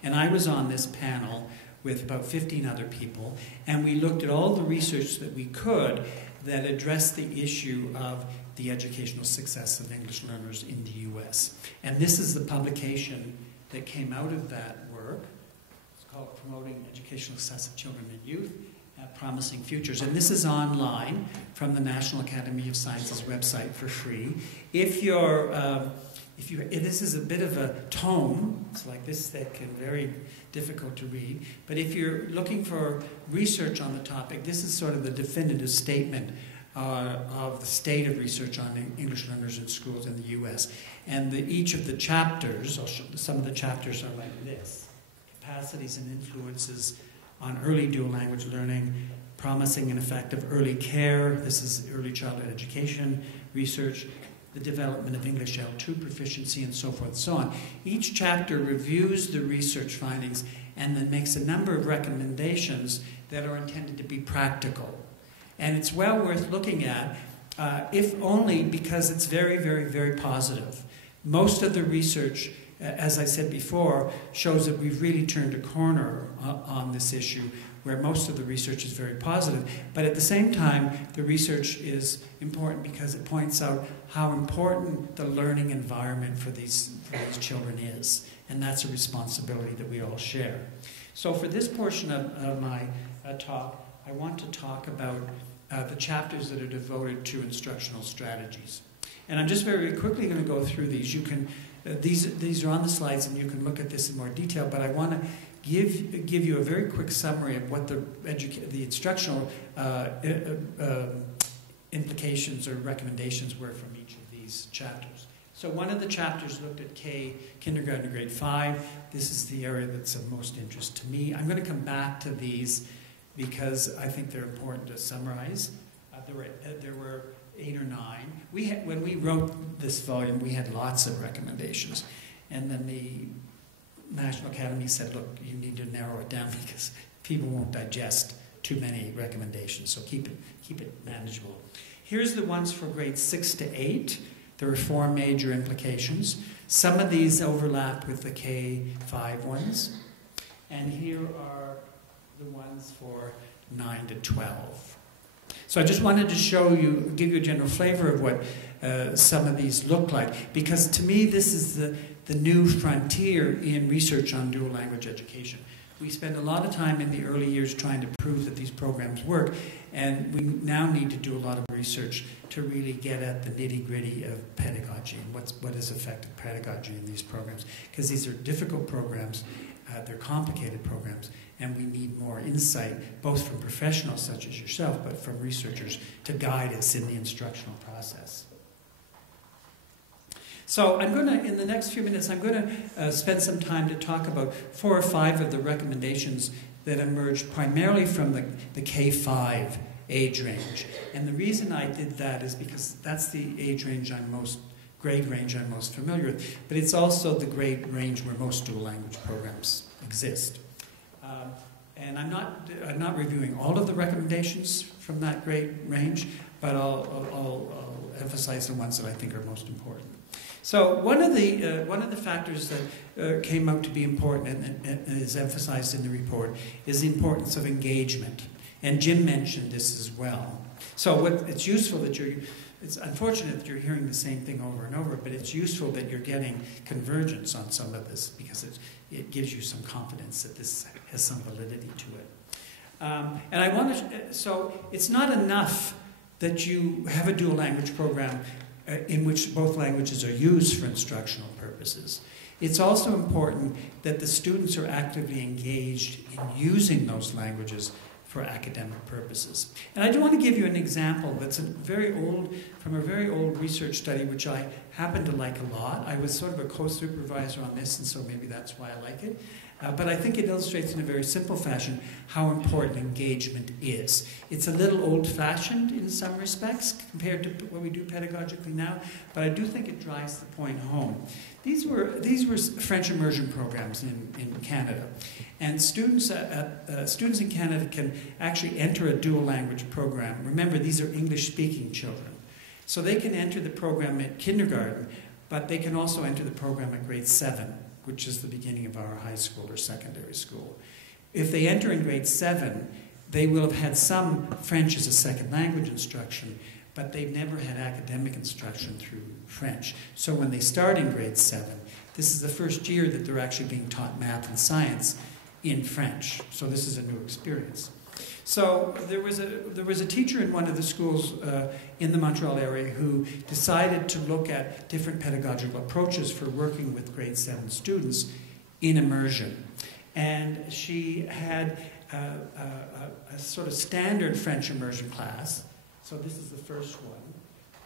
And I was on this panel with about 15 other people, and we looked at all the research that we could that addressed the issue of the educational success of English learners in the U.S. And this is the publication that came out of that work. It's called Promoting Educational Success of Children and Youth, Promising Futures. And this is online from the National Academy of Sciences website for free. This is a bit of a tome. It's like this thick and very difficult to read. But if you're looking for research on the topic, this is sort of the definitive statement of the state of research on English learners in schools in the U.S. And each of the chapters, some of the chapters are like this: capacities and influences on early dual language learning, promising and effective early care. This is early childhood education research, the development of English L2 proficiency, and so forth and so on. Each chapter reviews the research findings and then makes a number of recommendations that are intended to be practical. And it's well worth looking at, if only because it's very, very, very positive. Most of the research, as I said before, shows that we've really turned a corner on this issue, where most of the research is very positive. But at the same time, the research is important because it points out how important the learning environment for these children is. And that's a responsibility that we all share. So for this portion of my talk, I want to talk about the chapters that are devoted to instructional strategies. And I'm just very quickly going to go through these. You can, these are on the slides, and you can look at this in more detail, but I want to give you a very quick summary of what the instructional implications or recommendations were from each of these chapters. So one of the chapters looked at kindergarten to grade 5. This is the area that's of most interest to me. I'm going to come back to these because I think they're important to summarize. There were 8 or 9. When we wrote this volume, we had lots of recommendations. And then the National Academy said, look, you need to narrow it down because people won't digest too many recommendations, so keep it manageable. Here's the ones for grades 6 to 8. There are 4 major implications. Some of these overlap with the K5 ones. And here are the ones for 9 to 12. So I just wanted to give you a general flavor of what some of these look like, because to me this is the new frontier in research on dual language education. We spend a lot of time in the early years trying to prove that these programs work, and we now need to do a lot of research to really get at the nitty-gritty of pedagogy and what is effective pedagogy in these programs, because these are difficult programs, they're complicated programs, and we need more insight, both from professionals such as yourself, but from researchers to guide us in the instructional process. So I'm going to, in the next few minutes, I'm going to spend some time to talk about 4 or 5 of the recommendations that emerged primarily from the K5 age range. And the reason I did that is because that's the age range grade range I'm most familiar with, but it's also the grade range where most dual language programs exist. And I'm not reviewing all of the recommendations from that grade range, but I'll emphasize the ones that I think are most important. So one of the factors that came out to be important and is emphasized in the report is the importance of engagement. And Jim mentioned this as well. So it's useful that it's unfortunate that you're hearing the same thing over and over, but it's useful that you're getting convergence on some of this because it gives you some confidence that this has some validity to it. And I want to, so it's not enough that you have a dual language program in which both languages are used for instructional purposes. It's also important that the students are actively engaged in using those languages for academic purposes. And I do want to give you an example that's from a very old research study, which I happen to like a lot. I was sort of a co-supervisor on this, and so maybe that's why I like it. But I think it illustrates in a very simple fashion how important engagement is. It's a little old-fashioned in some respects compared to what we do pedagogically now, but I do think it drives the point home. These were French immersion programs in Canada, and students in Canada can actually enter a dual language program. Remember, these are English-speaking children, so they can enter the program at kindergarten, but they can also enter the program at grade 7. Which is the beginning of our high school or secondary school. If they enter in grade 7, they will have had some French as a second language instruction, but they've never had academic instruction through French. So when they start in grade 7, this is the first year that they're actually being taught math and science in French. So this is a new experience. So there was a teacher in one of the schools in the Montreal area who decided to look at different pedagogical approaches for working with grade 7 students in immersion. And she had a sort of standard French immersion class. So this is the first one.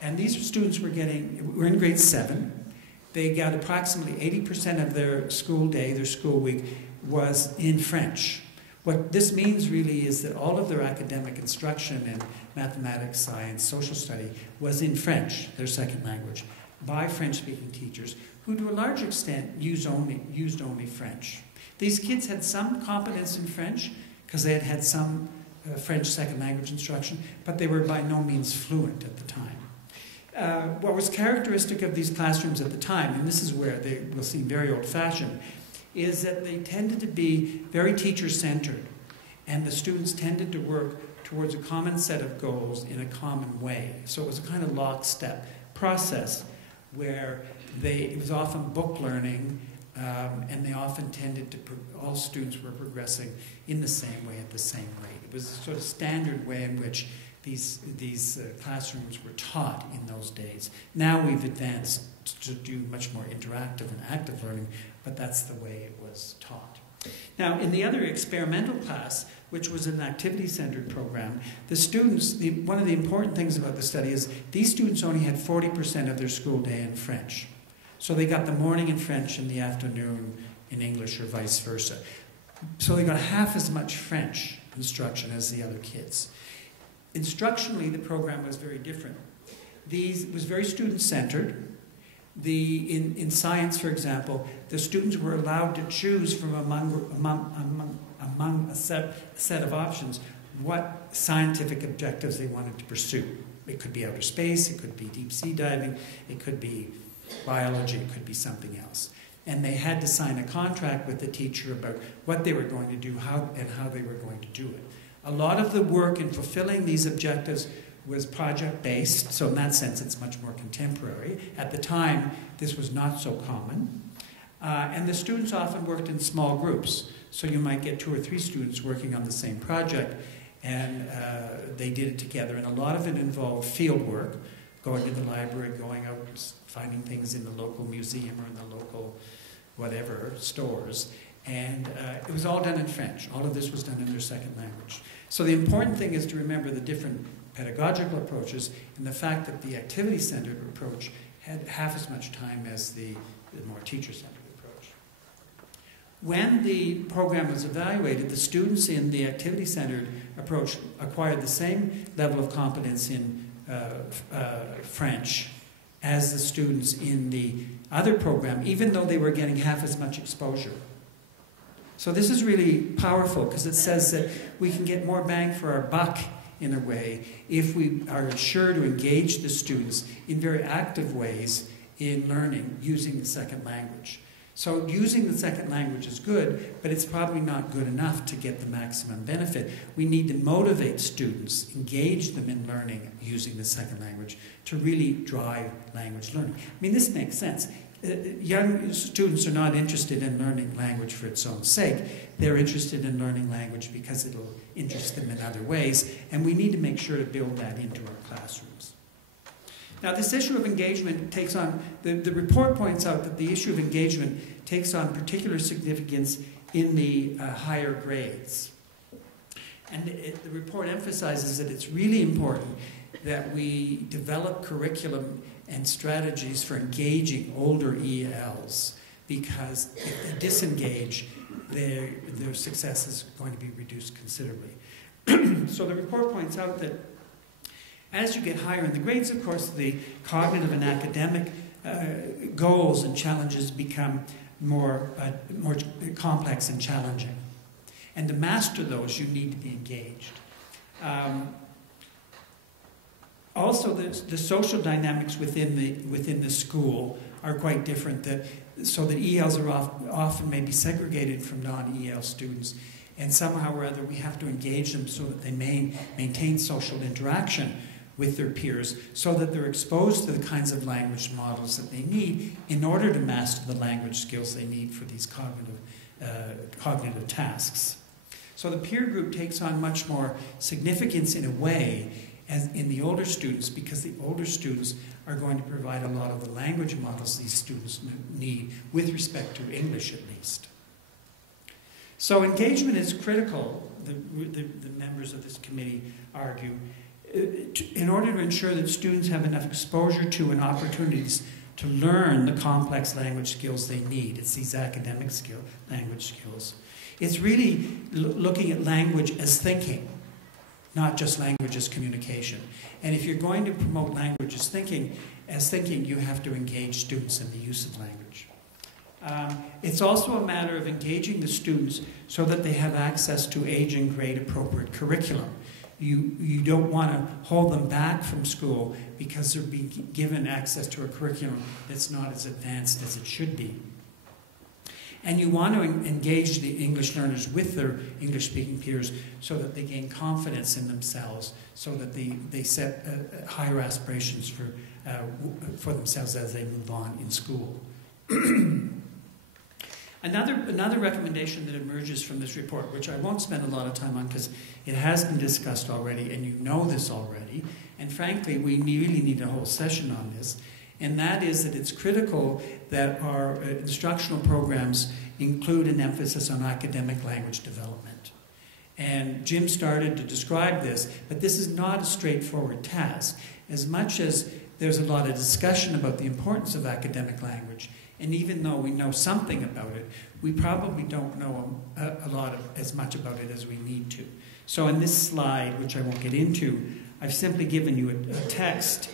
And these students were in grade 7. They got approximately 80% of their school day, their school week, was in French. What this means really is that all of their academic instruction in mathematics, science, social study was in French, their second language, by French-speaking teachers who to a large extent used only French. These kids had some competence in French because they had had some French second language instruction, but they were by no means fluent at the time. What was characteristic of these classrooms at the time, and this is where they will seem very old-fashioned, is that they tended to be very teacher-centered, and the students tended to work towards a common set of goals in a common way. So it was a kind of lockstep process where it was often book learning, and they often tended to, all students were progressing in the same way at the same rate. It was a sort of standard way in which these classrooms were taught in those days. Now we've advanced to do much more interactive and active learning, but that's the way it was taught. Now, in the other experimental class, which was an activity-centered program, the students, one of the important things about the study is these students only had 40% of their school day in French. So they got the morning in French and the afternoon in English or vice versa. So they got half as much French instruction as the other kids. Instructionally, the program was very different. It was very student-centered. In science, for example, the students were allowed to choose from among a set of options what scientific objectives they wanted to pursue. It could be outer space, it could be deep sea diving, it could be biology, it could be something else. And they had to sign a contract with the teacher about what they were going to do, how they were going to do it. A lot of the work in fulfilling these objectives was project-based, so in that sense it's much more contemporary. At the time, this was not so common. And the students often worked in small groups, so you might get 2 or 3 students working on the same project, and they did it together. And a lot of it involved field work, going to the library, going out, finding things in the local museum or in the local whatever, stores. And it was all done in French. All of this was done in their second language. So the important thing is to remember the different pedagogical approaches and the fact that the activity-centered approach had half as much time as the more teacher-centered approach. When the program was evaluated, the students in the activity-centered approach acquired the same level of competence in French as the students in the other program, even though they were getting half as much exposure. So this is really powerful because it says that we can get more bang for our buck in a way if we are sure to engage the students in very active ways in learning using the second language. So using the second language is good, but it's probably not good enough to get the maximum benefit. We need to motivate students, engage them in learning using the second language to really drive language learning. I mean, this makes sense. Young students are not interested in learning language for its own sake. They're interested in learning language because it'll interest them in other ways, and we need to make sure to build that into our classrooms. Now, this issue of engagement takes on, the report points out that the issue of engagement takes on particular significance in the higher grades. And the report emphasizes that it's really important that we develop curriculum and strategies for engaging older ELs, because if they disengage, their success is going to be reduced considerably. So the report points out that as you get higher in the grades, of course, the cognitive and academic goals and challenges become more complex and challenging. And to master those, you need to be engaged. Also, the social dynamics within the school are quite different, so that ELs are often maybe segregated from non-EL students, and somehow or other we have to engage them so that they maintain social interaction with their peers, so that they're exposed to the kinds of language models that they need in order to master the language skills they need for these cognitive tasks. So the peer group takes on much more significance in a way as in the older students, because the older students are going to provide a lot of the language models these students need, with respect to English at least. So engagement is critical, the members of this committee argue, in order to ensure that students have enough exposure to and opportunities to learn the complex language skills they need. It's these academic language skills. It's really looking at language as thinking, not just language as communication. And if you're going to promote language as thinking, you have to engage students in the use of language. It's also a matter of engaging the students so that they have access to age and grade appropriate curriculum. You don't want to hold them back from school because they're being given access to a curriculum that's not as advanced as it should be. And you want to engage the English learners with their English-speaking peers so that they gain confidence in themselves, so that they set higher aspirations for themselves as they move on in school. Another recommendation that emerges from this report, which I won't spend a lot of time on because it has been discussed already and you know this already, and frankly we really need a whole session on this, and that is that it's critical that our instructional programs include an emphasis on academic language development. And Jim started to describe this, but this is not a straightforward task. As much as there's a lot of discussion about the importance of academic language, and even though we know something about it, we probably don't know as much about it as we need to. So in this slide, which I won't get into, I've simply given you a text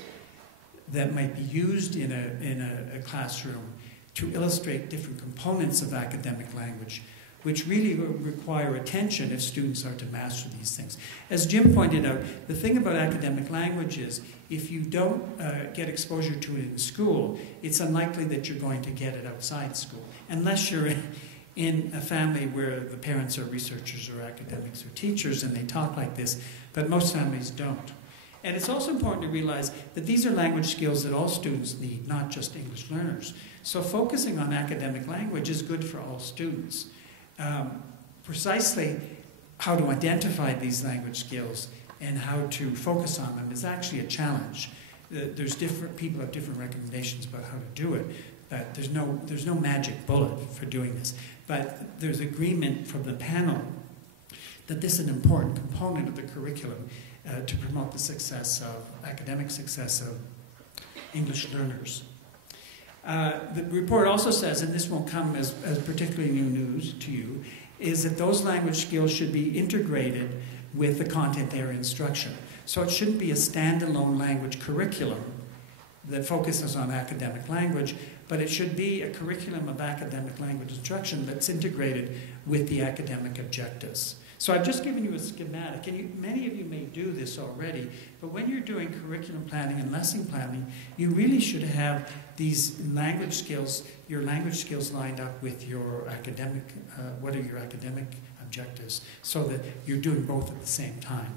that might be used in a classroom to illustrate different components of academic language, which really require attention if students are to master these things. As Jim pointed out, the thing about academic language is if you don't get exposure to it in school, it's unlikely that you're going to get it outside school, unless you're in a family where the parents are researchers or academics or teachers and they talk like this, but most families don't. And it's also important to realize that these are language skills that all students need, not just English learners. So focusing on academic language is good for all students. Precisely how to identify these language skills and how to focus on them is actually a challenge. People have different recommendations about how to do it, but there's no magic bullet for doing this. But there's agreement from the panel that this is an important component of the curriculum to promote the academic success of English learners. The report also says, and this won't come as particularly new news to you, is that those language skills should be integrated with the content area instruction. So it shouldn't be a standalone language curriculum that focuses on academic language, but it should be a curriculum of academic language instruction that's integrated with the academic objectives. So I've just given you a schematic, and many of you may do this already, but when you're doing curriculum planning and lesson planning, you really should have these language skills, your language skills lined up with your academic, what are your academic objectives, so that you're doing both at the same time.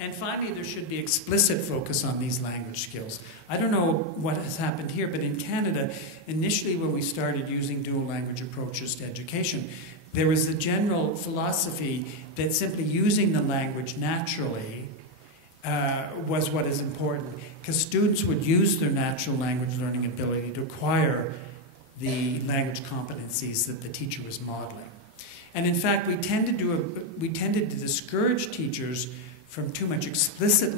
And finally, there should be explicit focus on these language skills. I don't know what has happened here, but in Canada, initially when we started using dual language approaches to education, there was a general philosophy that simply using the language naturally was what is important, because students would use their natural language learning ability to acquire the language competencies that the teacher was modeling. And in fact, we tended to discourage teachers from too much explicit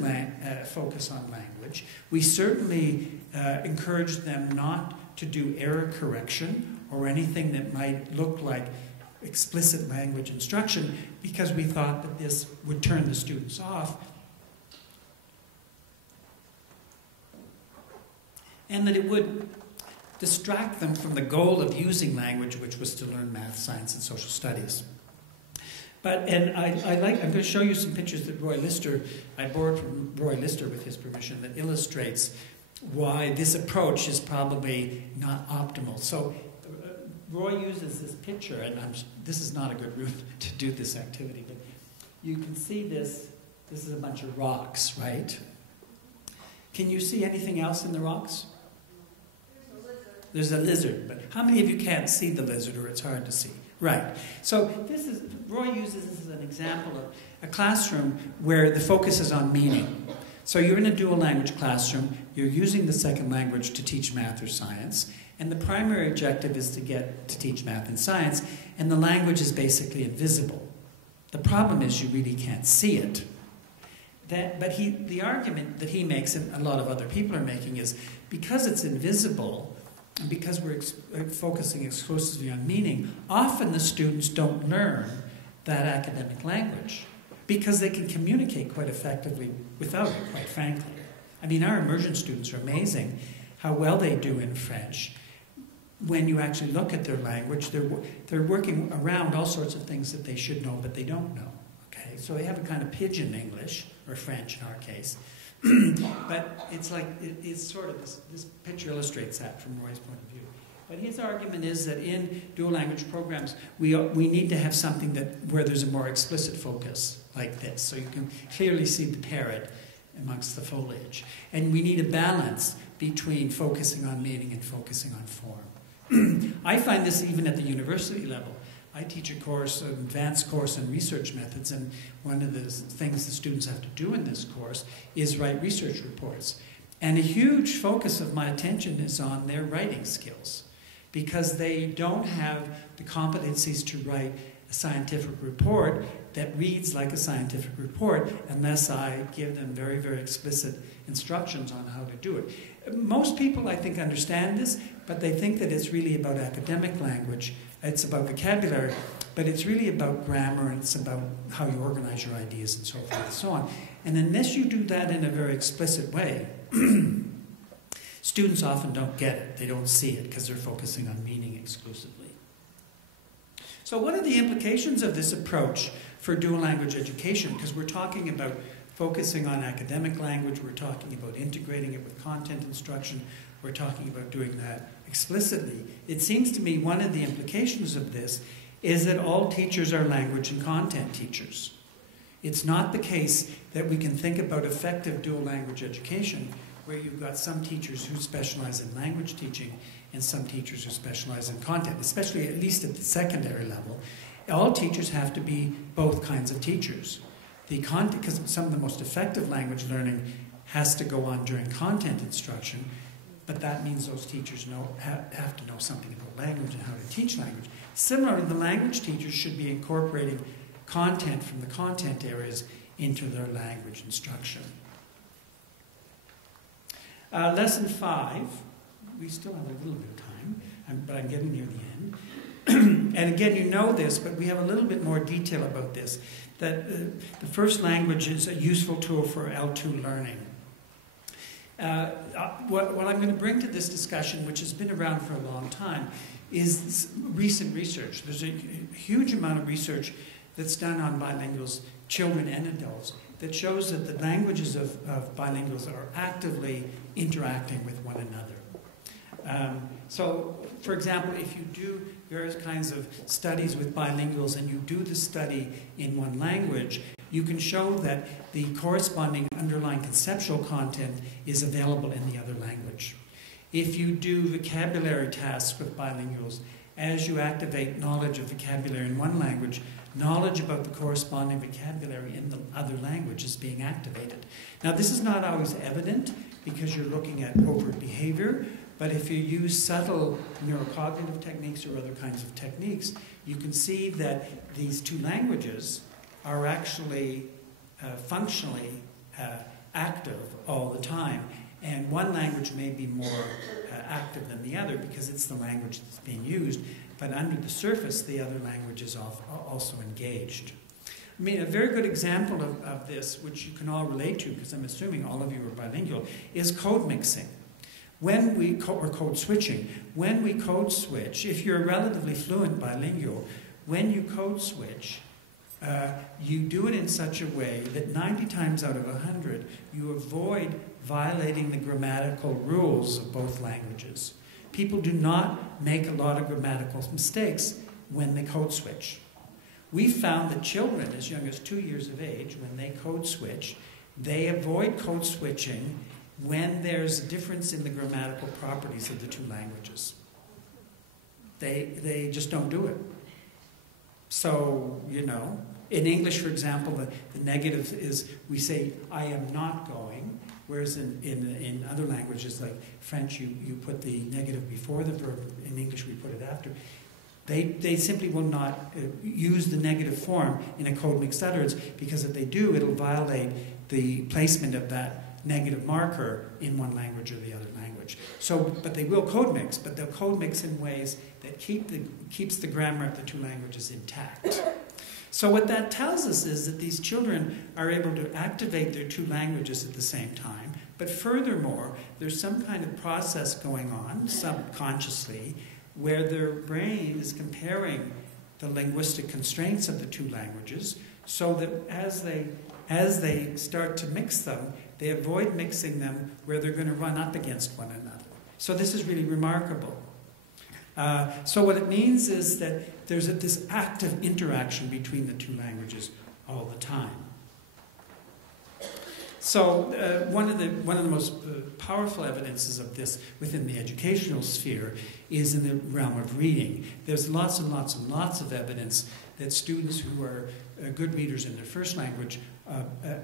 focus on language. We certainly encouraged them not to do error correction or anything that might look like explicit language instruction, because we thought that this would turn the students off and that it would distract them from the goal of using language, which was to learn math, science, and social studies. And I'm going to show you some pictures that I borrowed from Roy Lister with his permission, that illustrates why this approach is probably not optimal. So Roy uses this picture, and this is not a good route to do this activity, but you can see this. This is a bunch of rocks, right? Can you see anything else in the rocks? There's a lizard, but how many of you can't see the lizard, or it's hard to see? Right. So Roy uses this as an example of a classroom where the focus is on meaning. So you're in a dual language classroom, you're using the second language to teach math or science, and the primary objective is to teach math and science, and the language is basically invisible. The problem is you really can't see it. But the argument that he makes, and a lot of other people are making, is because it's invisible, and because we're focusing exclusively on meaning, often the students don't learn that academic language because they can communicate quite effectively without it, quite frankly. I mean, our immersion students are amazing how well they do in French. When you actually look at their language, they're working around all sorts of things that they should know, but they don't know. Okay, so they have a kind of pidgin English, or French in our case. But it's like, it's sort of, this picture illustrates that from Roy's point of view. But his argument is that in dual language programs, we need to have something where there's a more explicit focus, like this. So you can clearly see the parrot amongst the foliage. And we need a balance between focusing on meaning and focusing on form. I find this even at the university level. I teach a course, an advanced course on research methods, and one of the things the students have to do in this course is write research reports. And a huge focus of my attention is on their writing skills, because they don't have the competencies to write a scientific report that reads like a scientific report unless I give them very, very explicit instructions on how to do it. Most people, I think, understand this, but they think that it's really about academic language. It's about vocabulary, but it's really about grammar, and it's about how you organize your ideas and so forth and so on. And unless you do that in a very explicit way, students often don't get it. They don't see it because they're focusing on meaning exclusively. So what are the implications of this approach for dual language education? Because we're talking about focusing on academic language, we're talking about integrating it with content instruction, we're talking about doing that explicitly. It seems to me one of the implications of this is that all teachers are language and content teachers. It's not the case that we can think about effective dual language education where you've got some teachers who specialize in language teaching and some teachers who specialize in content, especially at least at the secondary level. All teachers have to be both kinds of teachers. Because some of the most effective language learning has to go on during content instruction, but that means those teachers have to know something about language and how to teach language. Similarly, the language teachers should be incorporating content from the content areas into their language instruction. Lesson 5, we still have a little bit of time, but I'm getting near the end. And again, you know this, but we have a little bit more detail about this, that the first language is a useful tool for L2 learning. What I'm going to bring to this discussion, which has been around for a long time, is recent research. There's a huge amount of research that's done on bilinguals, children and adults, that shows that the languages of bilinguals are actively interacting with one another. So, for example, if you do various kinds of studies with bilinguals and you do the study in one language, you can show that the corresponding underlying conceptual content is available in the other language. If you do vocabulary tasks with bilinguals, as you activate knowledge of vocabulary in one language, knowledge about the corresponding vocabulary in the other language is being activated. Now, this is not always evident because you're looking at overt behavior, but if you use subtle neurocognitive techniques or other kinds of techniques, you can see that these two languages are actually functionally active all the time. And one language may be more active than the other because it's the language that's being used, but under the surface, the other language is also engaged. I mean, a very good example of this, which you can all relate to, because I'm assuming all of you are bilingual, is code mixing. When we or code switching. When we code switch, if you're relatively fluent bilingual, when you code switch, you do it in such a way that 90 times out of 100, you avoid violating the grammatical rules of both languages. People do not make a lot of grammatical mistakes when they code switch. We found that children as young as 2 years of age, when they code switch, they avoid code switching when there's a difference in the grammatical properties of the two languages. They just don't do it. So, you know, in English, for example, the negative is we say, I am not going, whereas in other languages like French, you put the negative before the verb. In English, we put it after. They simply will not use the negative form in a code mixed utterance, because if they do, it'll violate the placement of that negative marker in one language or the other language. So, but they will code mix, but they'll code mix in ways that keeps the grammar of the two languages intact. So what that tells us is that these children are able to activate their two languages at the same time, but furthermore, there's some kind of process going on subconsciously where their brain is comparing the linguistic constraints of the two languages, so that as they start to mix them, they avoid mixing them where they're going to run up against one another. So this is really remarkable. So what it means is that there's this active interaction between the two languages all the time. So one of the most powerful evidences of this within the educational sphere is in the realm of reading. There's lots and lots and lots of evidence that students who are good readers in their first language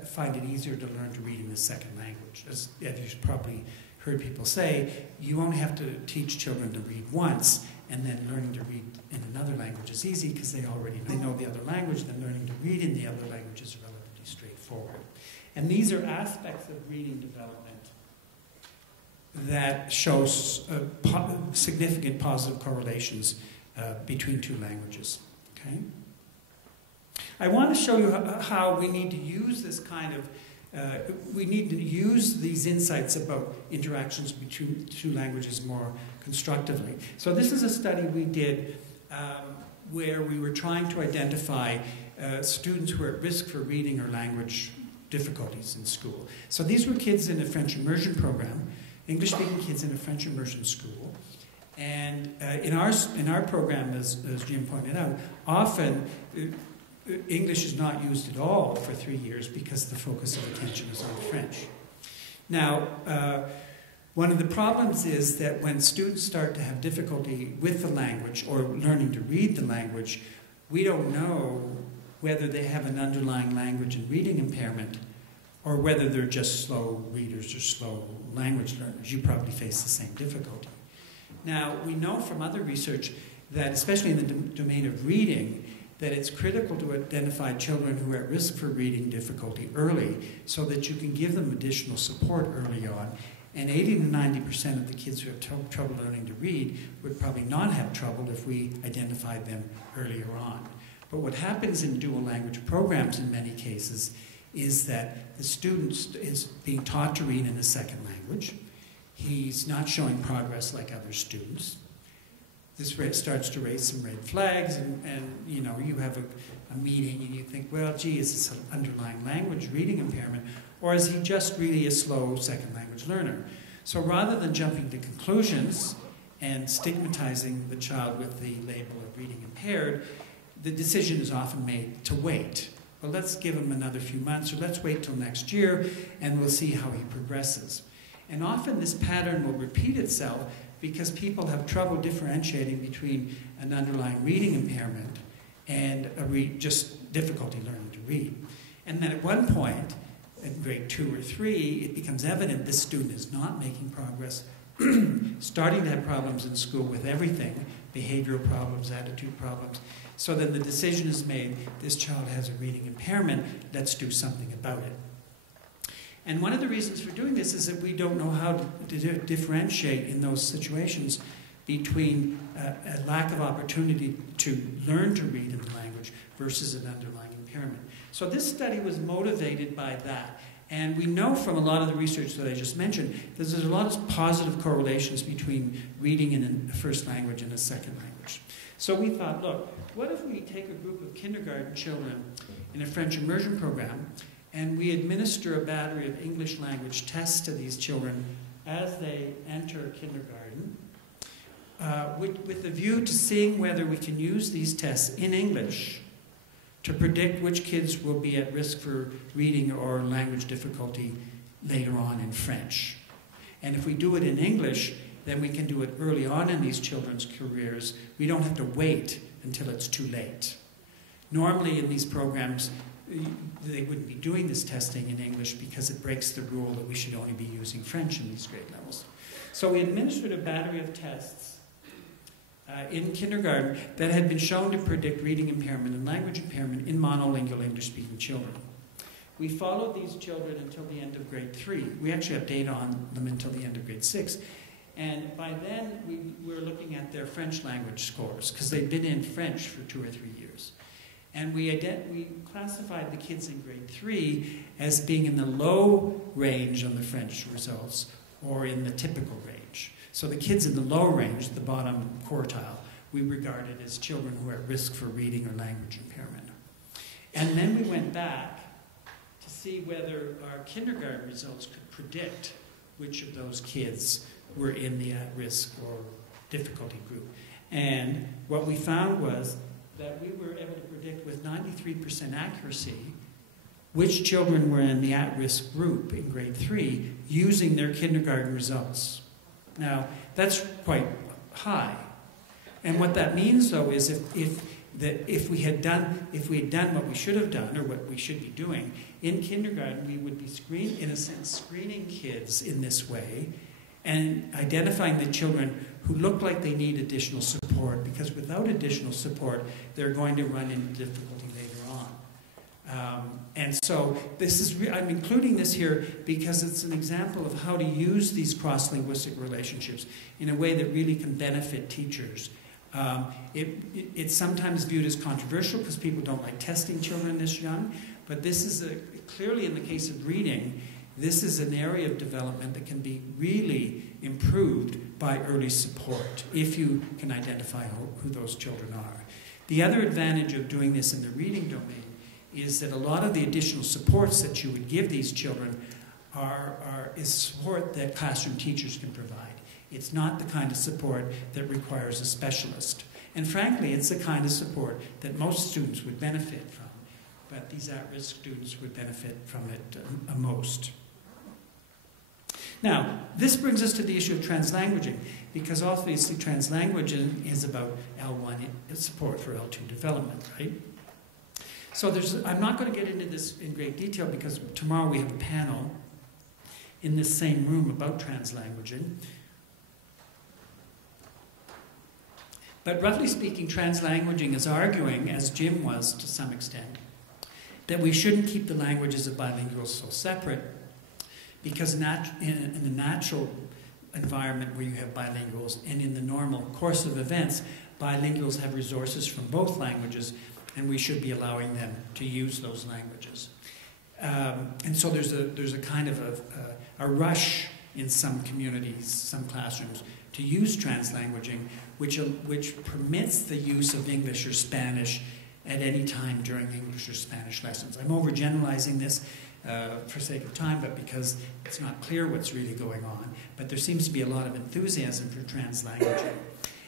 find it easier to learn to read in the second language. As you've probably heard people say, you only have to teach children to read once, and then learning to read in another language is easy because they already know the other language, then learning to read in the other language is relatively straightforward. And these are aspects of reading development that shows significant positive correlations between two languages. Okay? I want to show you how we need to use this kind of we need to use these insights about interactions between two languages more constructively. So this is a study we did where we were trying to identify students who are at risk for reading or language difficulties in school. So these were kids in a French immersion program, English-speaking kids in a French immersion school. And in our program, as Jim pointed out, often English is not used at all for 3 years because the focus of attention is on French. Now, one of the problems is that when students start to have difficulty with the language or learning to read the language, we don't know whether they have an underlying language and reading impairment or whether they're just slow readers or slow language learners. You probably face the same difficulty. Now, we know from other research that, especially in the domain of reading, that it's critical to identify children who are at risk for reading difficulty early so that you can give them additional support early on. And 80 to 90% of the kids who have trouble learning to read would probably not have trouble if we identified them earlier on. But what happens in dual language programs in many cases is that the student is being taught to read in a second language. He's not showing progress like other students. this starts to raise some red flags, and you know, you have a meeting and you think, well, gee, is this an underlying language reading impairment, or is he just really a slow second language learner? So rather than jumping to conclusions and stigmatizing the child with the label of reading impaired, the decision is often made to wait. Well, let's give him another few months, or let's wait till next year, and we'll see how he progresses. And often this pattern will repeat itself because people have trouble differentiating between an underlying reading impairment and just difficulty learning to read. And then at one point, in grade 2 or 3, it becomes evident this student is not making progress, starting to have problems in school with everything, behavioral problems, attitude problems. So then the decision is made, this child has a reading impairment, let's do something about it. And one of the reasons for doing this is that we don't know how to differentiate in those situations between a lack of opportunity to learn to read in the language versus an underlying impairment. So this study was motivated by that. And we know from a lot of the research that I just mentioned that there's a lot of positive correlations between reading in a first language and a second language. So we thought, look, what if we take a group of kindergarten children in a French immersion program and we administer a battery of English language tests to these children as they enter kindergarten, with the view to seeing whether we can use these tests in English to predict which kids will be at risk for reading or language difficulty later on in French. And if we do it in English, then we can do it early on in these children's careers. We don't have to wait until it's too late. Normally in these programs, they wouldn't be doing this testing in English because it breaks the rule that we should only be using French in these grade levels. So we administered a battery of tests in kindergarten that had been shown to predict reading impairment and language impairment in monolingual English-speaking children. We followed these children until the end of grade 3. We actually have data on them until the end of grade 6. And by then, we were looking at their French language scores, because they'd been in French for 2 or 3 years. And we classified the kids in grade 3 as being in the low range on the French results, or in the typical range. So the kids in the low range, the bottom quartile, we regarded as children who are at risk for reading or language impairment. And then we went back to see whether our kindergarten results could predict which of those kids were in the at-risk or difficulty group. And what we found was that we were able to predict with 93% accuracy which children were in the at-risk group in grade 3 using their kindergarten results. Now, that's quite high. And what that means, though, is if we had done what we should have done, or what we should be doing, in kindergarten we would be screening kids in this way and identifying the children who look like they need additional support, because without additional support, they're going to run into difficulty later on. And so this is I'm including this here because it's an example of how to use these cross-linguistic relationships in a way that really can benefit teachers. It's sometimes viewed as controversial because people don't like testing children this young, but this is clearly in the case of reading, this is an area of development that can be really improved by early support if you can identify who those children are. The other advantage of doing this in the reading domain is that a lot of the additional supports that you would give these children is support that classroom teachers can provide. It's not the kind of support that requires a specialist. And frankly, it's the kind of support that most students would benefit from, but these at-risk students would benefit from it most. Now, this brings us to the issue of translanguaging, because obviously translanguaging is about L1 support for L2 development, right? So I'm not going to get into this in great detail because tomorrow we have a panel in this same room about translanguaging. But roughly speaking, translanguaging is arguing, as Jim was to some extent, that we shouldn't keep the languages of bilinguals so separate, because in the natural environment where you have bilinguals and in the normal course of events, bilinguals have resources from both languages, and we should be allowing them to use those languages. And so there's a kind of a rush in some communities, some classrooms, to use translanguaging, which permits the use of English or Spanish at any time during English or Spanish lessons. I'm overgeneralizing this for sake of time, but because it's not clear what's really going on. But there seems to be a lot of enthusiasm for translanguaging.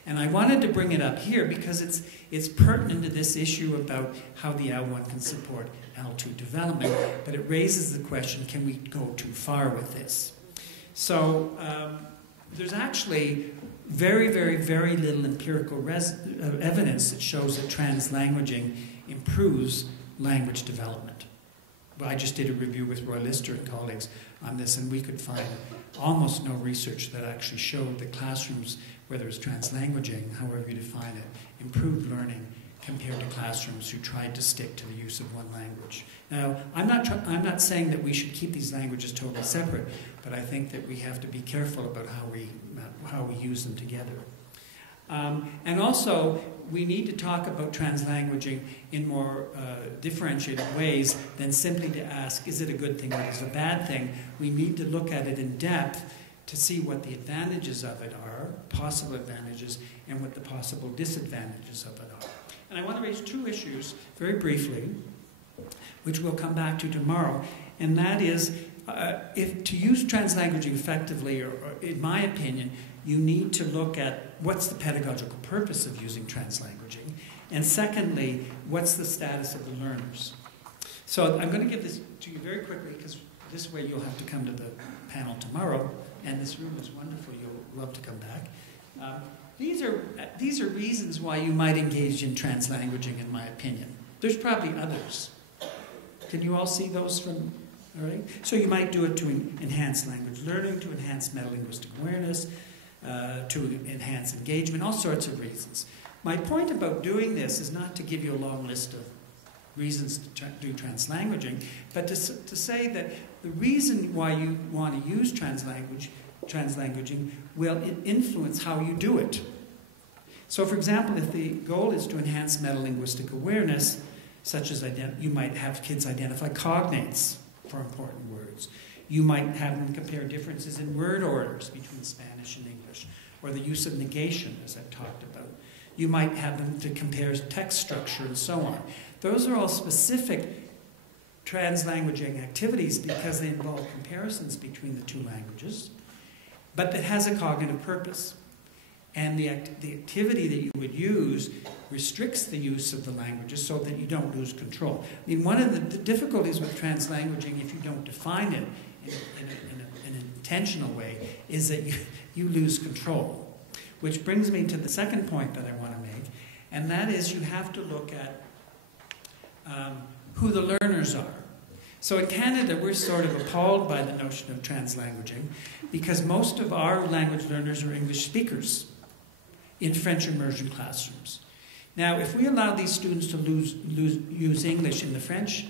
And I wanted to bring it up here because it's pertinent to this issue about how the L1 can support L2 development, but it raises the question, can we go too far with this? So there's actually very, very, very little empirical evidence that shows that translanguaging improves language development. I just did a review with Roy Lister and colleagues on this, and we could find almost no research that actually showed that classrooms, whether it's translanguaging, however you define it, improved learning compared to classrooms who tried to stick to the use of one language. Now, I'm not saying that we should keep these languages totally separate, but I think that we have to be careful about how we use them together. And also, we need to talk about translanguaging in more differentiated ways than simply to ask, is it a good thing or is it a bad thing? We need to look at it in depth to see what the advantages of it are, possible advantages, and what the possible disadvantages of it are. And I want to raise two issues very briefly, which we'll come back to tomorrow, and that is, if to use translanguaging effectively, or in my opinion, you need to look at what's the pedagogical purpose of using translanguaging, and secondly, what's the status of the learners. So I'm going to give this to you very quickly, because this way you'll have to come to the panel tomorrow, and this room is wonderful, you'll love to come back. These are reasons why you might engage in translanguaging, in my opinion. There's probably others. Can you all see those from, all right? So you might do it to enhance language learning, to enhance metalinguistic awareness, to enhance engagement, all sorts of reasons. My point about doing this is not to give you a long list of reasons to do translanguaging, but to say that the reason why you want to use translanguaging will influence how you do it. So, for example, if the goal is to enhance metalinguistic awareness, such as you might have kids identify cognates for important words. You might have them compare differences in word orders between Spanish and English, or the use of negation, as I've talked about. You might have them to compare text structure and so on. Those are all specific translanguaging activities because they involve comparisons between the two languages, but that has a cognitive purpose. And the activity that you would use restricts the use of the languages so that you don't lose control. I mean, one of the difficulties with translanguaging, if you don't define it in an intentional way, is that you lose control. Which brings me to the second point that I want to make, and that is you have to look at who the learners are. So in Canada, we're sort of appalled by the notion of translanguaging because most of our language learners are English speakers in French immersion classrooms. Now, if we allow these students to use English in the French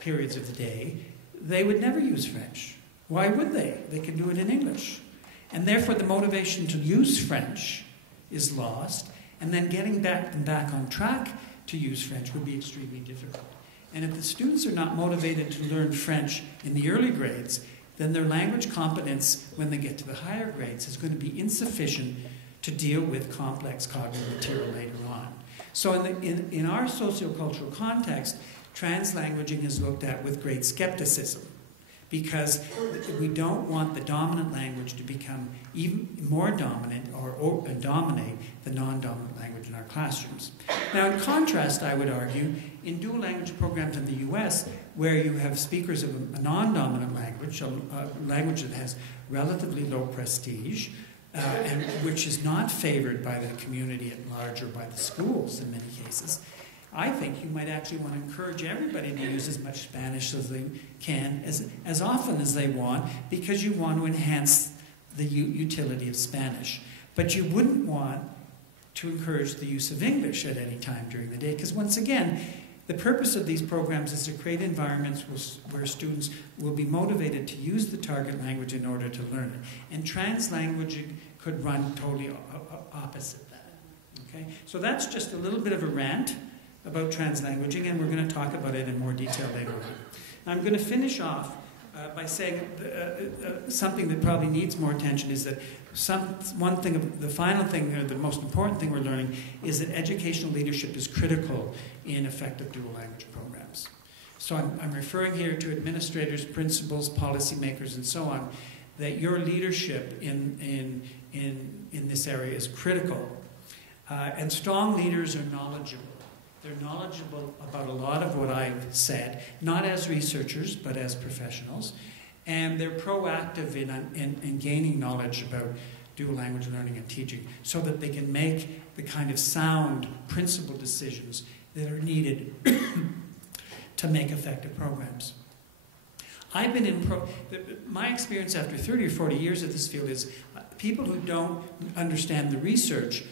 periods of the day, they would never use French. Why would they? They can do it in English. And therefore, the motivation to use French is lost, and then getting back on track to use French would be extremely difficult. And if the students are not motivated to learn French in the early grades, then their language competence when they get to the higher grades is going to be insufficient to deal with complex cognitive material later on. So in our sociocultural context, translanguaging is looked at with great skepticism because we don't want the dominant language to become even more dominant or dominate the non-dominant language in our classrooms. Now, in contrast, I would argue, in dual language programs in the US, where you have speakers of a non-dominant language, a language that has relatively low prestige, and which is not favored by the community at large or by the schools in many cases, I think you might actually want to encourage everybody to use as much Spanish as they can, as often as they want, because you want to enhance the utility of Spanish. But you wouldn't want to encourage the use of English at any time during the day, because once again, the purpose of these programs is to create environments where students will be motivated to use the target language in order to learn it. And translanguaging could run totally opposite that. Okay? So that's just a little bit of a rant about translanguaging, and we're going to talk about it in more detail later on. Now, I'm going to finish off by saying something that probably needs more attention is that the final thing, or the most important thing we're learning, is that educational leadership is critical in effective dual language programs. So I'm referring here to administrators, principals, policymakers, and so on, that your leadership in this area is critical. And strong leaders are knowledgeable. They're knowledgeable about a lot of what I've said, not as researchers, but as professionals. And they're proactive in gaining knowledge about dual language learning and teaching so that they can make the kind of sound, principled decisions that are needed to make effective programs. I've been my experience after 30 or 40 years of this field is people who don't understand the research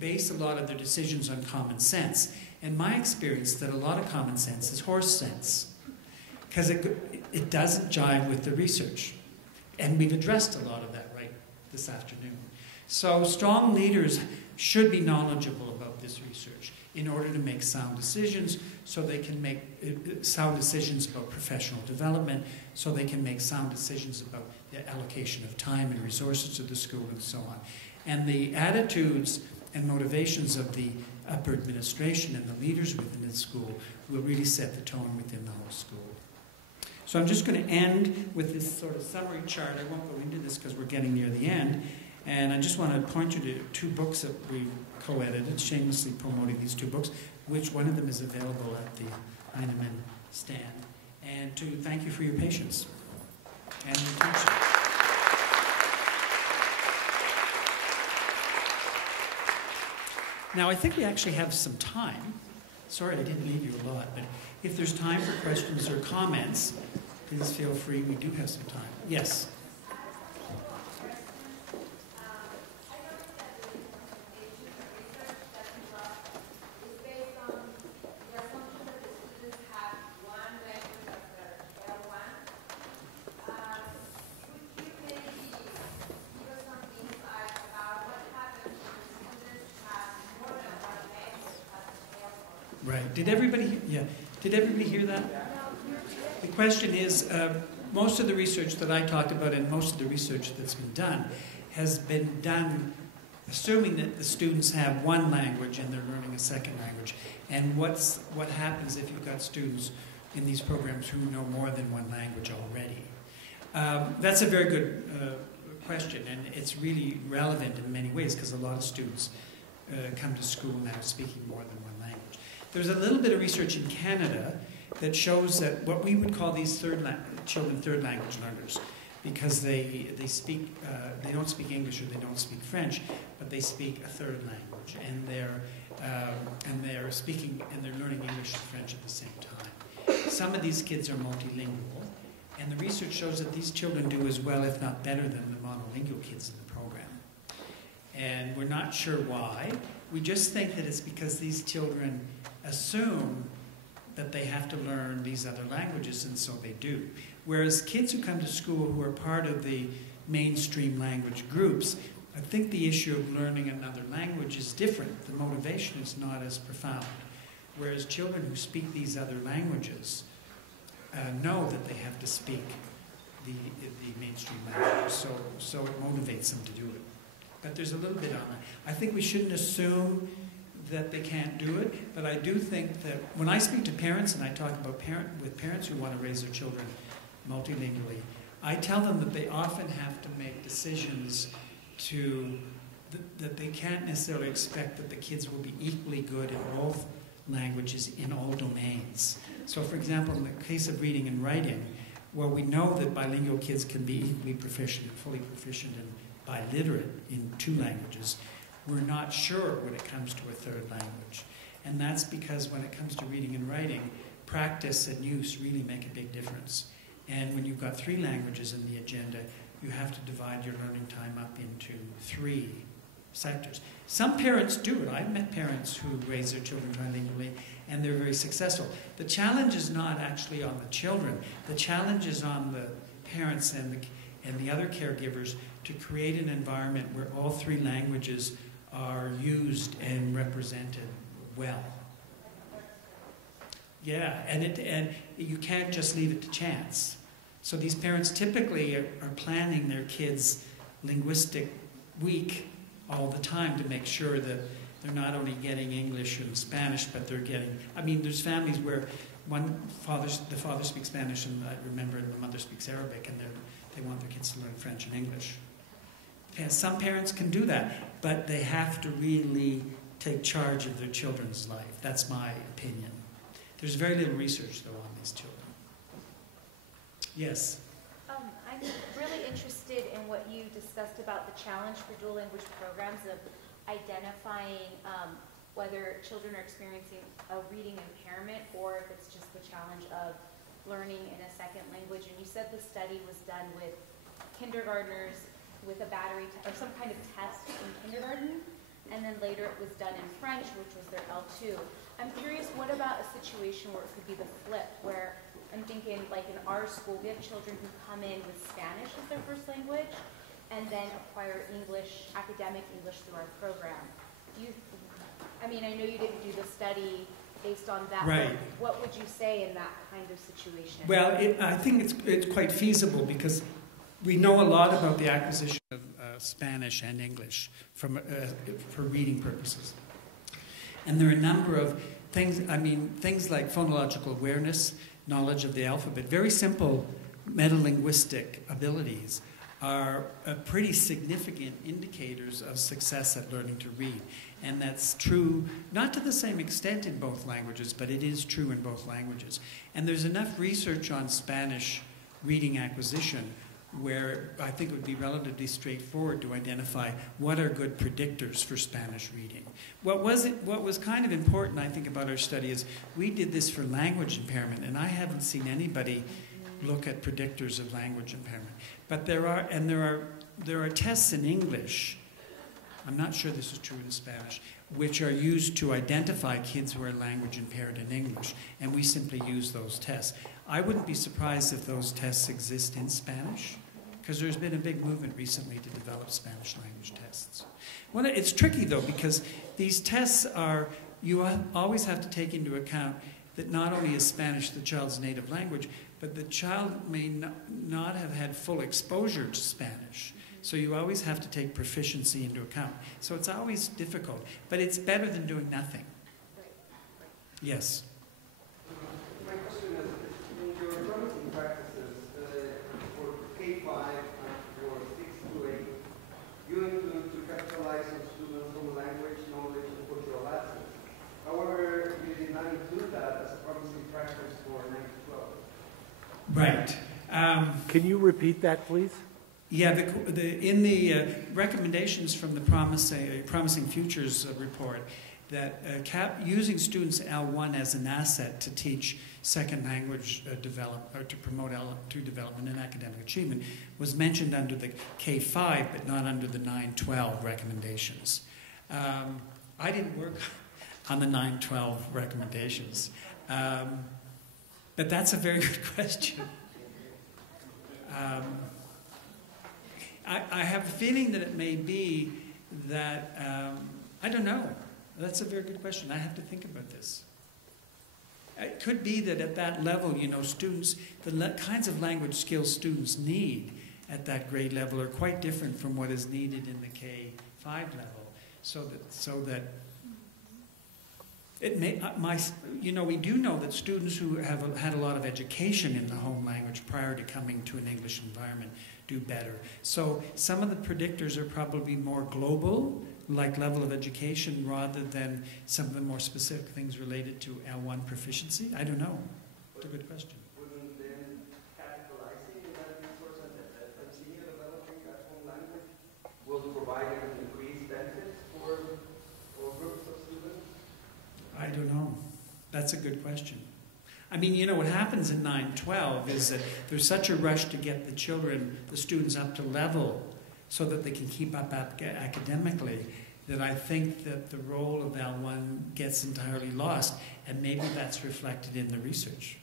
base a lot of their decisions on common sense. And my experience that a lot of common sense is horse sense, because it doesn't jive with the research. And we've addressed a lot of that right this afternoon. So strong leaders should be knowledgeable about this research in order to make sound decisions, so they can make sound decisions about professional development, so they can make sound decisions about the allocation of time and resources to the school and so on. And the attitudes and motivations of the upper administration and the leaders within the school will really set the tone within the whole school. So I'm just going to end with this sort of summary chart. I won't go into this because we're getting near the end. And I just want to point you to two books that we've co-edited, shamelessly promoting these two books, which one of them is available at the DLeNM stand. And to thank you for your patience and your attention. Now, I think we actually have some time. Sorry I didn't leave you a lot, but if there's time for questions or comments, please feel free. We do have some time. Yes? Right. Did everybody hear that? The question is, most of the research that I talked about and most of the research that's been done has been done assuming that the students have one language and they're learning a second language. And what happens if you've got students in these programs who know more than one language already? That's a very good question, and it's really relevant in many ways because a lot of students come to school now speaking more than one language. There's a little bit of research in Canada that shows that what we would call these children third language learners, because they don't speak English or they don't speak French, but they speak a third language, and they're speaking and they're learning English and French at the same time. Some of these kids are multilingual, and the research shows that these children do as well, if not better, than the monolingual kids in the program. And we're not sure why. We just think that it's because these children assume that they have to learn these other languages, and so they do. Whereas kids who come to school who are part of the mainstream language groups, I think the issue of learning another language is different. The motivation is not as profound. Whereas children who speak these other languages know that they have to speak the mainstream language, so it motivates them to do it. But there's a little bit on that. I think we shouldn't assume that they can't do it, but I do think that when I speak to parents and I talk about with parents who want to raise their children multilingually, I tell them that they often have to make decisions that they can't necessarily expect that the kids will be equally good in both languages in all domains. So for example, in the case of reading and writing, well, we know that bilingual kids can be equally proficient, fully proficient, and biliterate in two languages. We're not sure when it comes to a third language. And that's because when it comes to reading and writing, practice and use really make a big difference. And when you've got three languages in the agenda, you have to divide your learning time up into three sectors. Some parents do it. I've met parents who raise their children bilingually, and they're very successful. The challenge is not actually on the children. The challenge is on the parents and the other caregivers to create an environment where all three languages are used and represented well. Yeah, and you can't just leave it to chance. So these parents typically are planning their kids' linguistic week all the time to make sure that they're not only getting English and Spanish, but they're getting, I mean, there's families where the father speaks Spanish, and I remember the mother speaks Arabic, and they want their kids to learn French and English. And some parents can do that, but they have to really take charge of their children's life. That's my opinion. There's very little research, though, on these children. Yes? I'm really interested in what you discussed about the challenge for dual language programs of identifying whether children are experiencing a reading impairment or if it's just the challenge of learning in a second language. And you said the study was done with kindergartners with a battery or some kind of test in kindergarten, and then later it was done in French, which was their L2. I'm curious, what about a situation where it could be the flip, where I'm thinking, like in our school, we have children who come in with Spanish as their first language and then acquire English, academic English through our program. I mean, I know you didn't do the study based on that, right. But what would you say in that kind of situation? Well, I think it's quite feasible because we know a lot about the acquisition of Spanish and English for reading purposes. And there are a number of things, things like phonological awareness, knowledge of the alphabet, very simple metalinguistic abilities are pretty significant indicators of success at learning to read. And that's true, not to the same extent in both languages, but it is true in both languages. And there's enough research on Spanish reading acquisition where I think it would be relatively straightforward to identify what are good predictors for Spanish reading. What was kind of important, I think, about our study is we did this for language impairment, and I haven't seen anybody look at predictors of language impairment. But there are tests in English, I'm not sure this is true in Spanish, which are used to identify kids who are language impaired in English, and we simply use those tests. I wouldn't be surprised if those tests exist in Spanish, because there's been a big movement recently to develop Spanish language tests. Well, it's tricky, though, because these tests you always have to take into account that not only is Spanish the child's native language, but the child may not have had full exposure to Spanish. So you always have to take proficiency into account. So it's always difficult, but it's better than doing nothing. Yes? My question is, in your promising practices for K5 and for 6 to 8, you include to capitalize on students on language, knowledge, and cultural assets. However, you did not include that as a promising practice for 9 to 12. Right. Can you repeat that, please? Yeah, in the recommendations from the Promising Futures report, that using students L1 as an asset to teach second language to promote L2 development and academic achievement was mentioned under the K5, but not under the 9-12 recommendations. I didn't work on the 9-12 recommendations, but that's a very good question. I have a feeling that it may be that, I don't know. That's a very good question. I have to think about this. It could be that at that level, students, the kinds of language skills students need at that grade level are quite different from what is needed in the K5 level. So that it may, we do know that students who have had a lot of education in the home language prior to coming to an English environment do better. So some of the predictors are probably more global, like level of education, rather than some of the more specific things related to L1 proficiency. I don't know. It's a good question. Wouldn't then capitalizing that resource and continue developing that home language will provide an increased benefits for groups of students? I don't know. That's a good question. What happens in 9-12 is that there's such a rush to get the students up to level so that they can keep up academically, that I think that the role of L1 gets entirely lost, and maybe that's reflected in the research.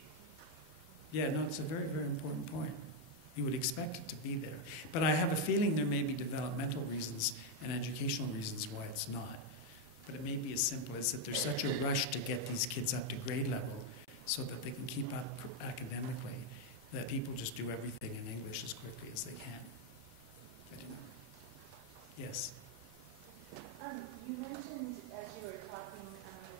Yeah, no, it's a very, very important point. You would expect it to be there. But I have a feeling there may be developmental reasons and educational reasons why it's not. But it may be as simple as that there's such a rush to get these kids up to grade level so that they can keep up academically, that people just do everything in English as quickly as they can. I don't know. Yes? You mentioned as you were talking,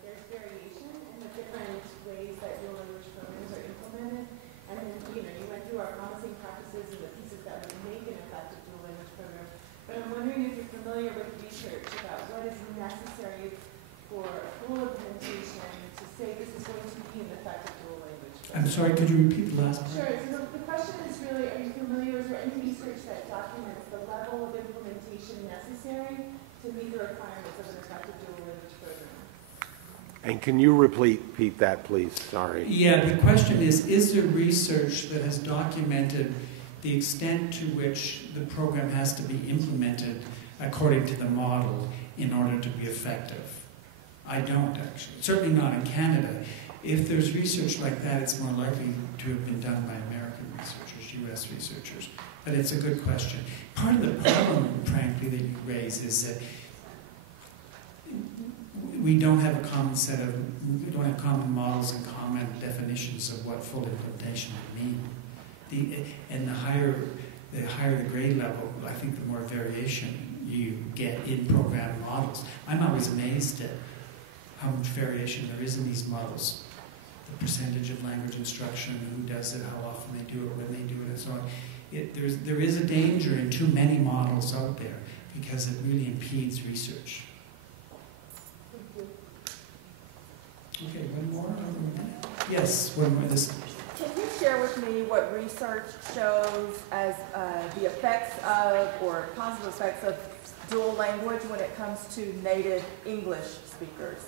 there's variation in the different ways that dual language programs are implemented. And then, you went through our promising practices and the pieces that would make an effective dual language program. But I'm wondering if you're familiar with research about what is necessary for full implementation to say this is going to be an effective dual language program. I'm sorry, could you repeat the last part? Sure. So the question is really, are you familiar, is there any research that documents the level of implementation necessary to meet the requirements of an effective dual language program? And can you repeat that, please? Sorry. Yeah, the question is there research that has documented the extent to which the program has to be implemented according to the model in order to be effective? I don't, actually. Certainly not in Canada. If there's research like that, it's more likely to have been done by American researchers, U.S. researchers. But it's a good question. Part of the problem, frankly, that you raise is that we don't have a common set of, we don't have common models and common definitions of what full implementation would mean. And the higher the grade level, I think the more variation you get in program models. I'm always amazed at how much variation there is in these models. The percentage of language instruction, who does it, how often they do it, when they do it, and so on. There is a danger in too many models out there because it really impedes research. Okay, one more? Yes, one more. This. Can you share with me what research shows as the effects of, or positive effects of dual language when it comes to native English speakers?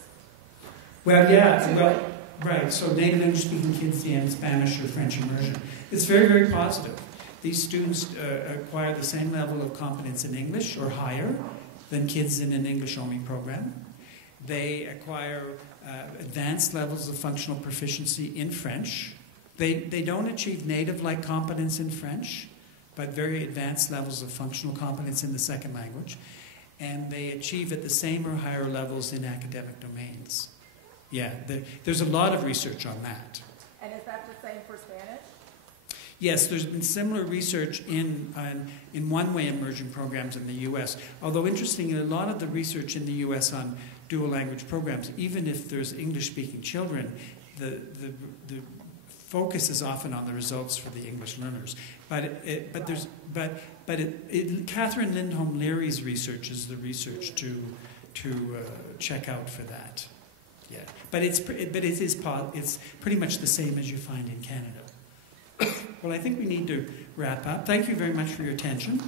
Well, yeah, well, right. So native English-speaking kids in Spanish or French immersion. It's very, very positive. These students acquire the same level of competence in English or higher than kids in an English-only program. They acquire advanced levels of functional proficiency in French. They don't achieve native-like competence in French, but very advanced levels of functional competence in the second language. And they achieve at the same or higher levels in academic domains. Yeah, there's a lot of research on that. And is that the same for Spanish? Yes, there's been similar research in one-way immersion programs in the U.S. Although, interestingly, a lot of the research in the U.S. on dual language programs, even if there's English-speaking children, the focus is often on the results for the English learners. Catherine Lindholm Leary's research is the research to check out for that. Yeah, but it's pretty much the same as you find in Canada. Well, I think we need to wrap up. Thank you very much for your attention.